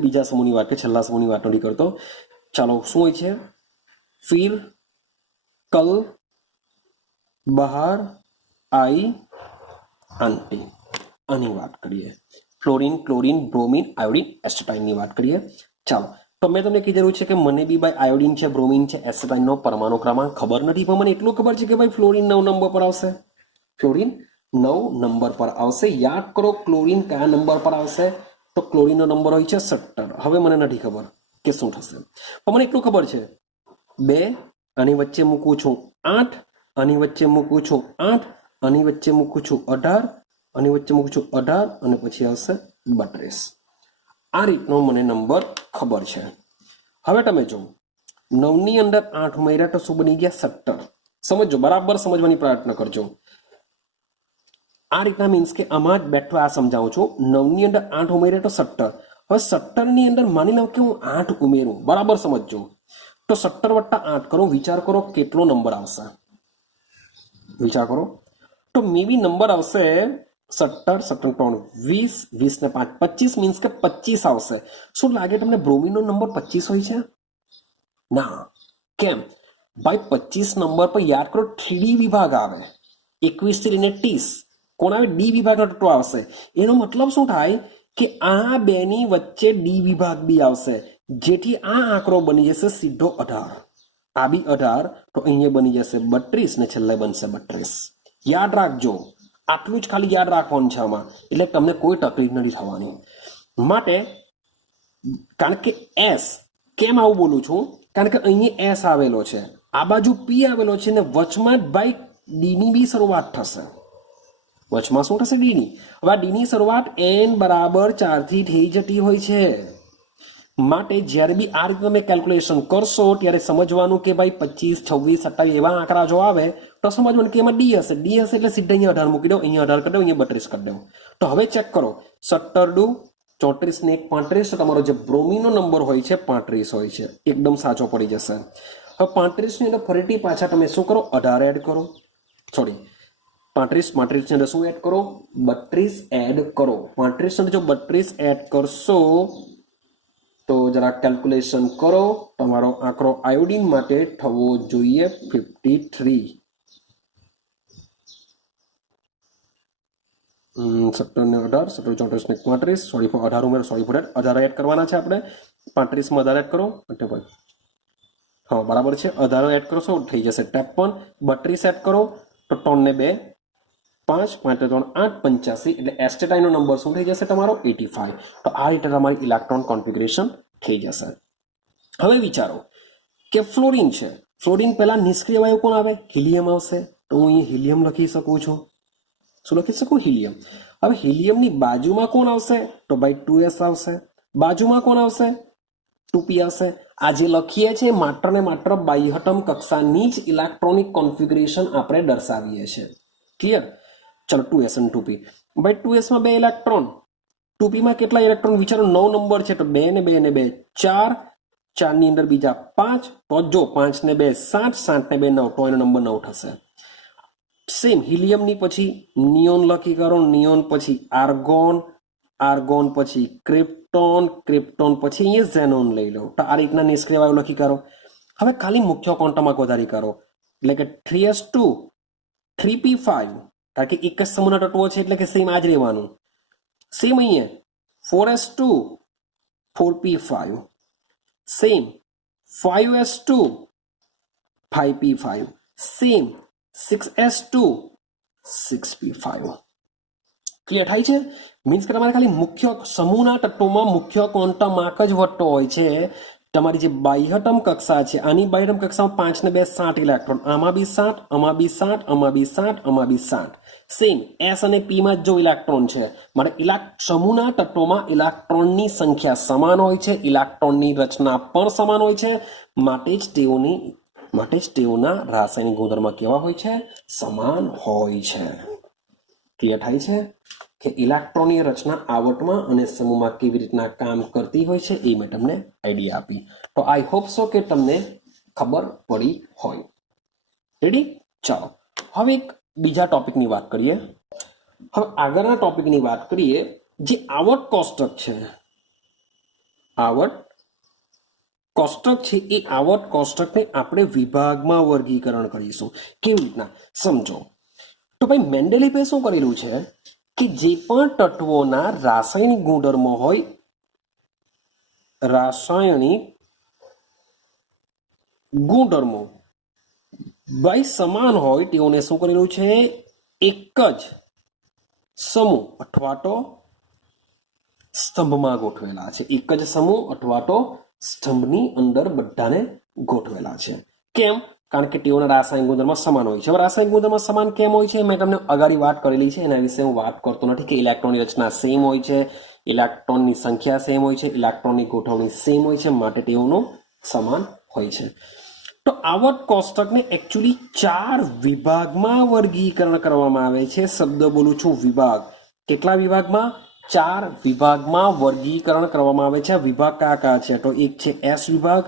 બીજા સમૂહની વાત, કે છેલ્લા સમૂહની વાત નથી કરતો. ચાલો શું હોય છે? ફિર, કલ, બહાર, આઈ, આંટી. આની વાત કરીએ. ફ્લોરિન, ક્લોરિન, બ્રોમિન, આયોડિન, એસ્ટેટાઇનની વાત કરીએ. ચાલો, તો મેં તમને કીધેલું છે કે મને બી ભાઈ આયોડિન છે, બ્રોમિન છે, એસ્ટેટાઇનનો પરમાણુ ક્રમાંક ખબર નથી, પણ મને એટલું ખબર છે કે ભાઈ ફ્લોરિન 9 નંબર પર આવશે. ફ્લોરિન 9 નંબર પર આવશે. યાદ કરો ક્લોરિન કયા નંબર પર આવશે? તો ક્લોરિનનો નંબર હોય છે 17. હવે મને નથી ખબર કે શું થશે, પણ મને એટલું ખબર છે 2 આની વચ્ચે મૂકું છું 8, આની વચ્ચે મૂકું છું 8, આની વચ્ચે મૂકું છું 18, આની વચ્ચે મૂકું છું 18 અને પછી આવશે 32. આ રીતનો મને નંબર ખબર છે. હવે તમે જો 9 ની અંદર 8 ઉમેર્યા તો શું બની ગયા? 17. સમજો, બરાબર સમજવાની પ્રયત્ન કરજો. આ રીતના મીન્સ કે આમાં જ બેઠો આ સમજાવું છું. 9 ની અંદર 8 ઉમેર્યા તો 17. હવે 17 ની અંદર માની લો કે હું 8 ઉમેરું, બરાબર સમજજો. તો 17 વત્તા 8 કરો, વિચાર કરો કેટલો નંબર આવશે. વિચાર કરો તો મે બી નંબર આવશે 17, 17 3 20, 20 ને 5 25, મીન્સ કે 25 આવશે. શું લાગે તમને બ્રોમિનનો નંબર 25 હોય છે? ના. કેમ ભાઈ? 25 નંબર પર યાદ કરો 3D વિભાગ આવે, 21 થી લઈને 30. કોણ આવે? ડી વિભાગનો તત્વો આવશે. એનો મતલબ શું થાય કે આ બેની વચ્ચે ડી વિભાગ બી આવશે, જેથી આ આંકડો બની જશે સીધો 18. આ બી 18, તો અહીંયા બની જશે 32 ને છેલ્લે બનશે 32. યાદ રાખજો, આટલું જ ખાલી યાદ રાખવાનું છે આમાં, એટલે તમને કોઈ તકલીફ નથી થવાની. માટે કારણ કે એસ, કેમ આવું બોલું છું? કારણ કે અહીંયા એસ આવેલો છે, આ બાજુ પી આવેલો છે, ને વચમાં જ ભાઈ ડીની બી શરૂઆત થશે. વચમાં શું થશે? ડીની. હવે આ ડીની શરૂઆત n બરાબર 4 થી થઈ જતી હોય છે. માટે જ્યારે બી આ રીતે તમે કેલ્ક્યુલેશન કરશો ત્યારે સમજવાનું કે ભાઈ 25, 26, 27 એવા આંકડા જો આવે તો સમજવાનું કે એમાં ડી હશે. ડી હશે એટલે સીધા અહીંયા 18 મૂકી દો, અહીંયા 18 કરી દો, અહીંયા 32 કરી દો. તો હવે ચેક કરો, 17 દુ 34 ને 1 35, તો તમારો જે બ્રોમિનનો નંબર હોય છે 35 હોય છે. એકદમ સાચો પડી જશે. હવે 35 ની અંદર ફરીથી પાછા તમે શું કરો? 18 એડ કરો. સોરી, 35 ની અંદર શું એડ કરો? 32 એડ કરો. 35 ની અંદર જો 32 એડ કરશો તો જરા કેલ્ક્યુલેશન કરો, તમારો આંકડો આયોડિન માટે થવો જોઈએ 53. 17 ને 18, 17 34 ને 35, સોરી ફોર 18 ઉમેરો, સોરી ફોર 18 એડ કરવાના છે આપણે. 35 માં 18 એડ કરો, હા બરાબર છે. 18 એડ કરશો થઈ જશે 53. 32 એડ કરો તો 3 ને 2 5, 5 3 8, 85, એટલે એસ્ટેટાઇનનો નંબર શું થઈ જશે તમારો? 85. તો આ રીતે તમારી ઇલેક્ટ્રોન કોન્ફિગરેશન થઈ જશે. હવે વિચારો કે ફ્લોરિન છે. ફ્લોરિન પહેલા નિષ્ક્રિય વાયુ કોણ આવે? હિલિયમ આવશે. તો હું અહીં હિલિયમ લખી શકું છું. શું લખી શકું? હિલિયમ. હવે હિલિયમની બાજુમાં કોણ આવશે? તો ભાઈ 2s આવશે. બાજુમાં કોણ આવશે? 2p આવશે. આ જે લખીએ છીએ માત્ર ને માત્ર બાહ્યતમ કક્ષાની જ ઇલેક્ટ્રોનિક કોન્ફિગરેશન આપણે દર્શાવીએ છીએ. ક્લિયર? ચલો 2s અને 2p. ભાઈ 2s માં 2 ઇલેક્ટ્રોન, 2p માં કેટલા ઇલેક્ટ્રોન? વિચારો 9 નંબર છે તો 2 ને 2 ને 2 4, 4 ની અંદર બીજા 5, તો જો 5 ને 2 7, 7 ને 2 9, તો એનો નંબર 9 થશે. સેમ હિલિયમની પછી નિયોન લખી કરો, નિયોન પછી આર્ગોન, આર્ગોન પછી ક્રિપ્ટોન, ક્રિપ્ટોન પછી અહીંયા ઝેનોન લઈ લો. તો આ રીતના નિષ્ક્રિય વાયુ લખી કરો. હવે ખાલી મુખ્ય ક્વોન્ટમમાં વધારી કરો, એટલે કે 3s2 3p5, કારણ કે એક જ સમૂહના તત્વો છે એટલે કે સેમ આ જ રહેવાનું. સેમ અહીંયા 4s2 4p5, same 5s2 5p5, same 6s2 6p5. Clear થાય છે? મીન્સ કે તમારે ખાલી મુખ્ય સમૂહના તત્વોમાં મુખ્ય ક્વોન્ટમ આંક જ વધતો હોય છે. તમારી જે બાહ્યતમ કક્ષા છે, આની બાહ્યતમ કક્ષામાં 5 ને 2 7 ઇલેક્ટ્રોન, આમાં બી 7, આમાં બી 7, આમાં બી 7, આમાં બી 7. સેમ એસ અને પી માં જો ઇલેક્ટ્રોન છે, માટે સમૂહના તત્વોમાં ઇલેક્ટ્રોનની સંખ્યા સમાન હોય છે, ઇલેક્ટ્રોનની રચના પણ સમાન હોય છે, માટે જ તેઓના રાસાયણિક ગુણધર્મ કેવા હોય છે? સમાન હોય છે. ક્લિયર થાય છે કે ઇલેક્ટ્રોનની રચના આવર્તમાં અને સમૂહમાં કેવી રીતના કામ કરતી હોય છે, એ મેં તમને આઈડિયા આપી. તો આઈ હોપ સો કે તમને ખબર પડી હોય. રેડી? ચાલો હવે એક બીજા ટોપિકની વાત કરીએ. હવે આગળના ટોપિકની વાત કરીએ, જે આવર્ત કોષ્ટક છે, આવર્ત કોષ્ટક છે, એ આવર્ત કોષ્ટકને આપણે વિભાગમાં વર્ગીકરણ કરીશું. કેવી રીતના? સમજો. તો ભાઈ મેન્ડેલિફે શું કરેલું છે કે જે પણ તત્વોના રાસાયણિક ગુણધર્મો હોય, રાસાયણિક ગુણધર્મો ભાઈ સમાન હોય તેઓને શું કરેલું છે, એક જ સમૂહ અથવા તો સ્તંભમાં ગોઠવેલા છે. એક જ સમૂહ અથવા તો સ્તંભની અંદર બધાને ગોઠવેલા છે. કેમ? કારણ કે તેઓના રાસાયણિક ગુણધર્મ સમાન હોય છે. હવે રાસાયણિક ગુણધર્મ સમાન કેમ હોય છે, મેં તમને અગાડી વાત કરેલી છે, એના વિશે હું વાત કરતો નથી કે ઇલેક્ટ્રોનની રચના સેમ હોય છે, ઇલેક્ટ્રોનની સંખ્યા સેમ હોય છે, ઇલેક્ટ્રોનની ગોઠવણી સેમ હોય છે, માટે તેઓનું સમાન હોય છે. તો આવર્ત કોષ્ટકને એકચ્યુઅલી 4 વિભાગમાં વર્ગીકરણ કરવામાં આવે છે. શબ્દ બોલું છું, વિભાગ. કેટલા વિભાગમાં? 4 વિભાગમાં વર્ગીકરણ કરવામાં આવે છે. વિભાગ કયા કયા છે? તો એક છે એસ વિભાગ,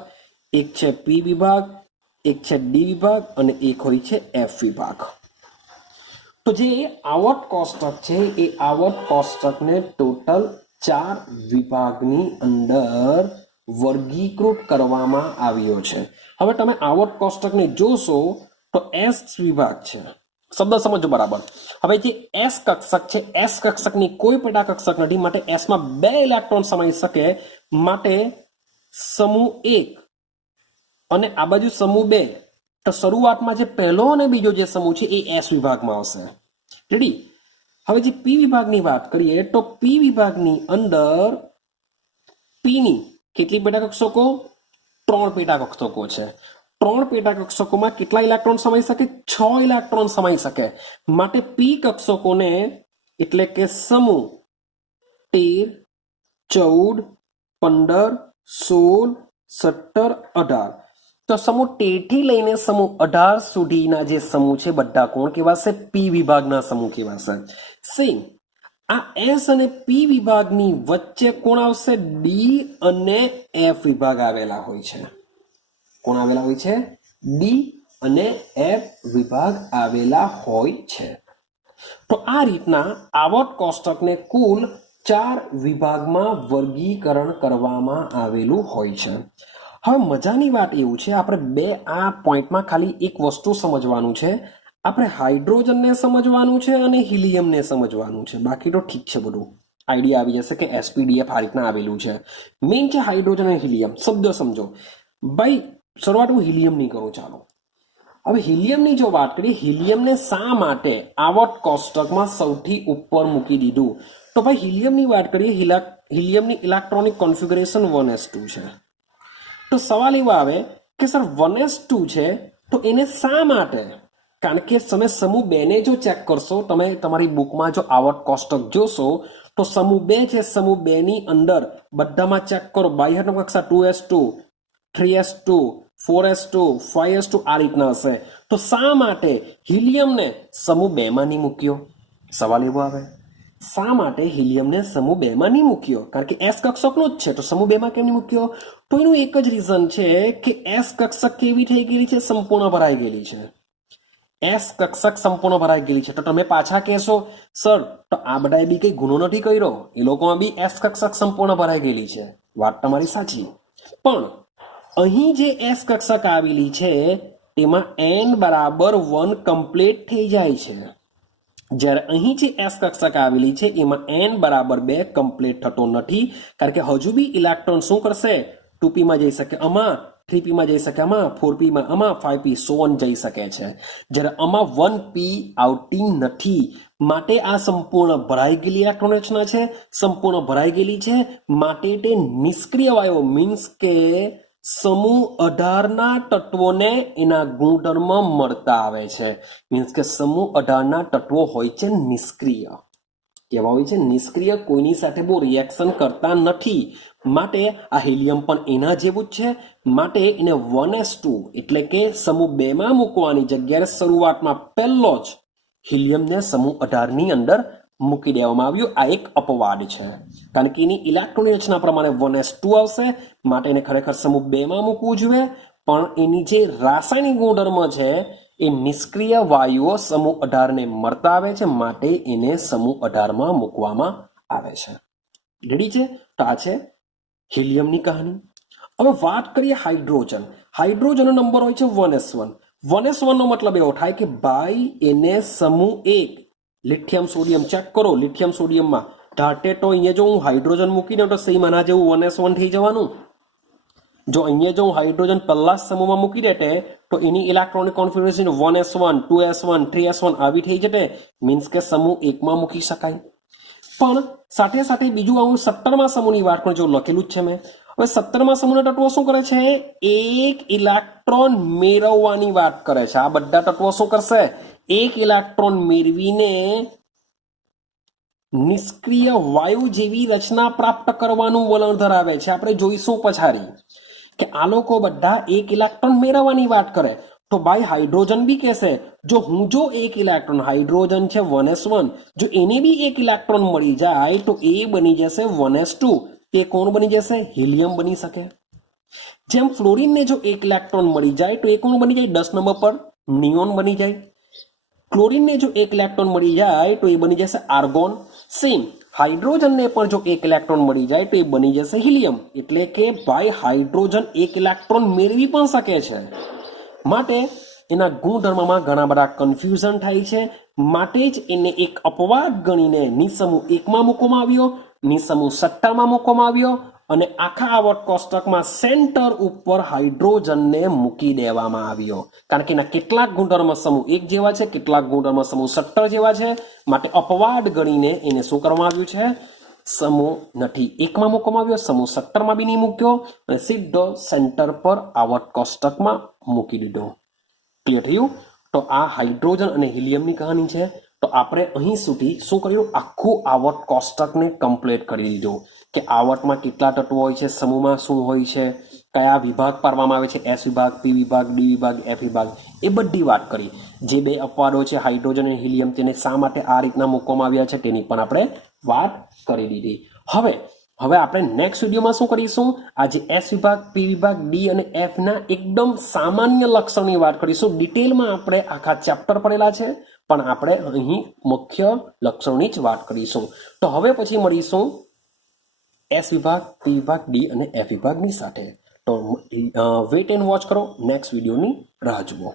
એક છે પી વિભાગ, એક છે ડી વિભાગ અને એક હોય છે એફ વિભાગ. તો જે આવર્ત કોષ્ટક છે એ આવર્ત કોષ્ટકને ટોટલ 4 વિભાગની અંદર વર્ગીકૃત કરવામાં આવ્યો છે. હવે તમે આવર્ત કોષ્ટકને જોશો તો એસ વિભાગ છે. શબ્દ સમજો બરાબર. હવે જે એસ કક્ષક છે, એસ કક્ષકની કોઈ પેટા કક્ષક નથી, માટે એસમાં 2 ઇલેક્ટ્રોન સમાઈ શકે, માટે સમૂહ 1 અને આ બાજુ સમૂહ 2. તો શરૂઆતમાં જે પહેલો અને બીજો જે સમૂહ છે એ એસ વિભાગમાં આવશે. રેડી? હવે જે પી વિભાગની વાત કરીએ તો પી વિભાગની અંદર પીની કેટલી પેટા કક્ષકો? 3 પેટા કક્ષકો છે. 3 પેટા કક્ષકોમાં કેટલા ઇલેક્ટ્રોન સમાઈ શકે? 6 ઇલેક્ટ્રોન સમાઈ શકે. માટે પી કક્ષકોને એટલે કે સમૂહ 13, 14, 15, 16, 17, 18. તો સમૂહ 13 થી લઈને સમૂહ 18 સુધીના જે સમૂહ છે બધા કોણ કહેવાશે? પી વિભાગના સમૂહ કહેવાશે. સેમ આ એસ અને પી વિભાગની વચ્ચે કોણ આવશે? ડી અને એફ વિભાગ આવેલા હોય છે. કોણ આવેલા હોય છે? ડી અને એફ વિભાગ આવેલા હોય છે. તો આ રીતના આવર્ત કોષ્ટકને કુલ 4 વિભાગમાં વર્ગીકરણ કરવામાં આવેલું હોય છે. હવે મજાની વાત એવું છે, આપણે આ પોઈન્ટમાં ખાલી એક વસ્તુ સમજવાનું છે. આપણે હાઇડ્રોજનને સમજવાનું છે અને હિલિયમને સમજવાનું છે. બાકી તો ઠીક છે, બધું આઈડિયા આવી જશે કે એસપીડીએફ આ રીતના આવેલું છે. મેઇન છે હાઇડ્રોજન અને હિલિયમ. શબ્દ સમજો ભાઈ. શરૂઆત હું હિલિયમની કરું, ચાલો. હવે હિલિયમની જો વાત કરીએ, હિલિયમને શા માટે આવર્ત કોષ્ટકમાં સૌથી ઉપર મૂકી દીધું? તો ભાઈ હિલિયમની વાત કરીએ, હિલિયમની ઇલેક્ટ્રોનિક કોન્ફિગરેશન 1s2 છે. તો સવાલ એવો આવે કે સર 1s2 છે તો એને શા માટે? કારણ કે તમે સમૂહ 2 ને જો ચેક કરશો, તમે તમારી બુકમાં જો આવર્ત કોષ્ટક જોશો તો સમૂહ 2 છે, સમૂહ 2 ની અંદર બધામાં ચેક કરો, બાહ્ય કક્ષા 2s2, 3s2, 4s2, 5s2 આ રીતના હશે. તો શા માટે હિલિયમને સમૂહ 2 માં નહીં મૂક્યો? સવાલ એવો આવે, શા માટે હિલિયમને સમૂહ 2 માં નહીં મૂક્યો? કારણ કે એસ કક્ષકનો જ છે, તો સમૂહ 2 માં કેમ નહીં મૂક્યો? તો એનું એક જ રીઝન છે કે એસ કક્ષક કેવી થઈ ગયેલી છે? સંપૂર્ણ ભરાઈ ગયેલી છે. એસ કક્ષક સંપૂર્ણ ભરાઈ ગયેલી છે. તો તમે પાછા કહેશો સર તો આ બધાએ બી કઈ ગુનો નથી કર્યો, એ લોકોમાં બી એસ કક્ષક સંપૂર્ણ ભરાઈ ગયેલી છે. વાત તમારી સાચી, પણ અહીં જે એસ કક્ષક આવેલી છે તેમાં n બરાબર 1 કમ્પ્લીટ થઈ જાય છે. જ્યારે અહીં જે એસ કક્ષક આવેલી છે એમાં n બરાબર 2 કમ્પ્લીટ થતો નથી, કારણ કે હજુ બી ઇલેક્ટ્રોન શું કરશે? 2p માં જઈ શકે, આમાં 3p માં જઈ શકે, આમાં 4p માં, આમાં 5p સો ઓન જઈ શકે છે. જ્યારે આમાં 1p આવતી નથી, માટે આ સંપૂર્ણ ભરાઈ ગયેલી ઇલેક્ટ્રોન રચના છે. સંપૂર્ણ ભરાઈ ગયેલી છે માટે તે નિષ્ક્રિય વાયુ, મીન્સ કે સમૂહ 18 ના તત્વોને એના ગુણધર્મ મળતા આવે છે. મીન્સ કે સમૂહ 18 ના તત્વો હોય છે નિષ્ક્રિય. કેવા હોય છે? નિષ્ક્રિય. કોઈની સાથે બહુ રિએક્શન કરતા નથી. માટે આ હિલિયમ પણ એના જેવું જ છે. માટે એને 1s2 એટલે કે સમૂહ 2 માં મૂકવાની જગ્યાએ શરૂઆતમાં પહેલો જ હિલિયમને સમૂહ 18 ની અંદર મૂકી દેવામાં આવ્યું. આ એક અપવાદ છે, કારણ કે એની ઇલેક્ટ્રોનની રચના પ્રમાણે 1s2 આવશે, માટે એને ખરેખર સમૂહ 2 માં મૂકવું જોઈએ. પણ એની જે રાસાયણિક ગુણધર્મ છે એ નિષ્ક્રિય વાયુઓ સમૂહ 18 ને મળતા આવે છે, માટે એને સમૂહ 18 માં મૂકવામાં આવે છે. રેડી છે? તો આ છે હિલિયમની કહાની. હવે વાત કરીએ હાઇડ્રોજન. હાઇડ્રોજનનો નંબર હોય છે 1s1. 1s1 નો મતલબ એવો થાય કે ભાઈ એને સમૂહ 1 લિથિયમ સોડિયમ ચેક કરો. લિથિયમ સોડિયમમાં ધાટે તો અહીંયા જો હું હાઇડ્રોજન મૂકીને તો સેમ આના જેવું 1s1 થઈ જવાનું. જો અહીંયા જો હું હાઇડ્રોજન પહેલા જ સમૂહમાં મૂકી દેતે તો એની electronic configuration 1s1 2s1 3s1 આવી થઈ જતે. મીન્સ કે સમૂહ એકમાં મૂકી શકાય. પણ સાથે સાથે બીજું આવું 17મા સમૂહની વાત પણ જો લખેલું જ છે મેં. હવે 17મા સમૂહના તત્વો શું કરે છે? એક ઇલેક્ટ્રોન મેળવવાની વાત કરે છે. આ બધા તત્વો શું કરશે? એક ઇલેક્ટ્રોન મેળવીને નિષ્ક્રિય વાયુ જેવી રચના પ્રાપ્ત કરવાનું વલણ ધરાવે છે. આપણે જોઈશું પછાડી કે આ લોકો બધા એક ઇલેક્ટ્રોન મેળવવાની વાત કરે. તો ભાઈ હાઇડ્રોજન બી કહેશે જો એક ઇલેક્ટ્રોન હાઇડ્રોજન છે 1s1 જો એને બી એક ઇલેક્ટ્રોન મળી જાય તો એ બની જશે 1s2. તે કોણ બની જશે? હિલિયમ બની શકે. જેમ ફ્લોરિનને જો એક ઇલેક્ટ્રોન મળી જાય તો એ કોણ બની જાય? 10 નંબર પર નિયોન બની જાય. ક્લોરીનને જો એક ઇલેક્ટ્રોન મળી જાય તો એ બની જશે આર્ગોન. સેમ હાઇડ્રોજનને પણ જો એક ઇલેક્ટ્રોન મળી જાય તો એ બની જશે હિલિયમ. એટલે કે ભાઈ હાઇડ્રોજન એક ઇલેક્ટ્રોન મેળવી પણ શકે છે. માટે એના ગુણધર્મમાં ઘણા બધા કન્ફ્યુઝન થાય છે. માટે જ એને એક અપવાદ ગણીને નિસમૂહ 1માં મૂકવામાં આવ્યો, નિસમૂહ 17માં મૂકવામાં આવ્યો અને આખા આવર્ત કોષ્ટકમાં સેન્ટર ઉપર હાઇડ્રોજનને મૂકી દેવામાં આવ્યો. કારણ કે એના કેટલાક ગુણધર્મ સમૂહ 1 જેવા છે, કેટલાક ગુણધર્મ સમૂહ 17 જેવા છે. માટે અપવાદ ગણીને એને શું કરવામાં આવ્યું છે? સમૂહ નથી 1માં મૂકવામાં આવ્યો, સમૂહ 17માં બી નહીં મૂક્યો અને સીધો સેન્ટર પર આવર્ત કોષ્ટકમાં મૂકી દીધો. ક્લિયર થયું? તો આ હાઇડ્રોજન અને હિલિયમની કહાની છે. તો આપણે અહીં સુધી શું કર્યું? આખું આવર્ત કોષ્ટકને કમ્પ્લીટ કરી દીધું કે આવર્તમાં કેટલા તત્વો હોય છે, સમૂહમાં શું હોય છે, કયા વિભાગ પાડવામાં આવે છે, S વિભાગ, P વિભાગ, D વિભાગ, F વિભાગ, એ બધી વાત કરી. જે બે અપવાદો છે હાઇડ્રોજન અને હિલિયમ તેને શા માટે આ રીતના મૂકવામાં આવ્યા છે તેની પણ આપણે વાત કરી દીધી. હવે આપણે નેક્સ્ટ વિડીયોમાં શું કરીશું? આ જે S વિભાગ, P વિભાગ, D અને F ના એકદમ સામાન્ય લક્ષણની વાત કરીશું. ડિટેલમાં આપણે આખા ચેપ્ટર પડેલા છે પણ આપણે અહીં મુખ્ય લક્ષણોની જ વાત કરીશું. તો હવે પછી મળીશું S વિભાગ, P વિભાગ, D અને F વિભાગની સાથે. તો વેઇટ એન્ડ વોચ કરો. નેક્સ્ટ વિડીયોની રાહ જુઓ.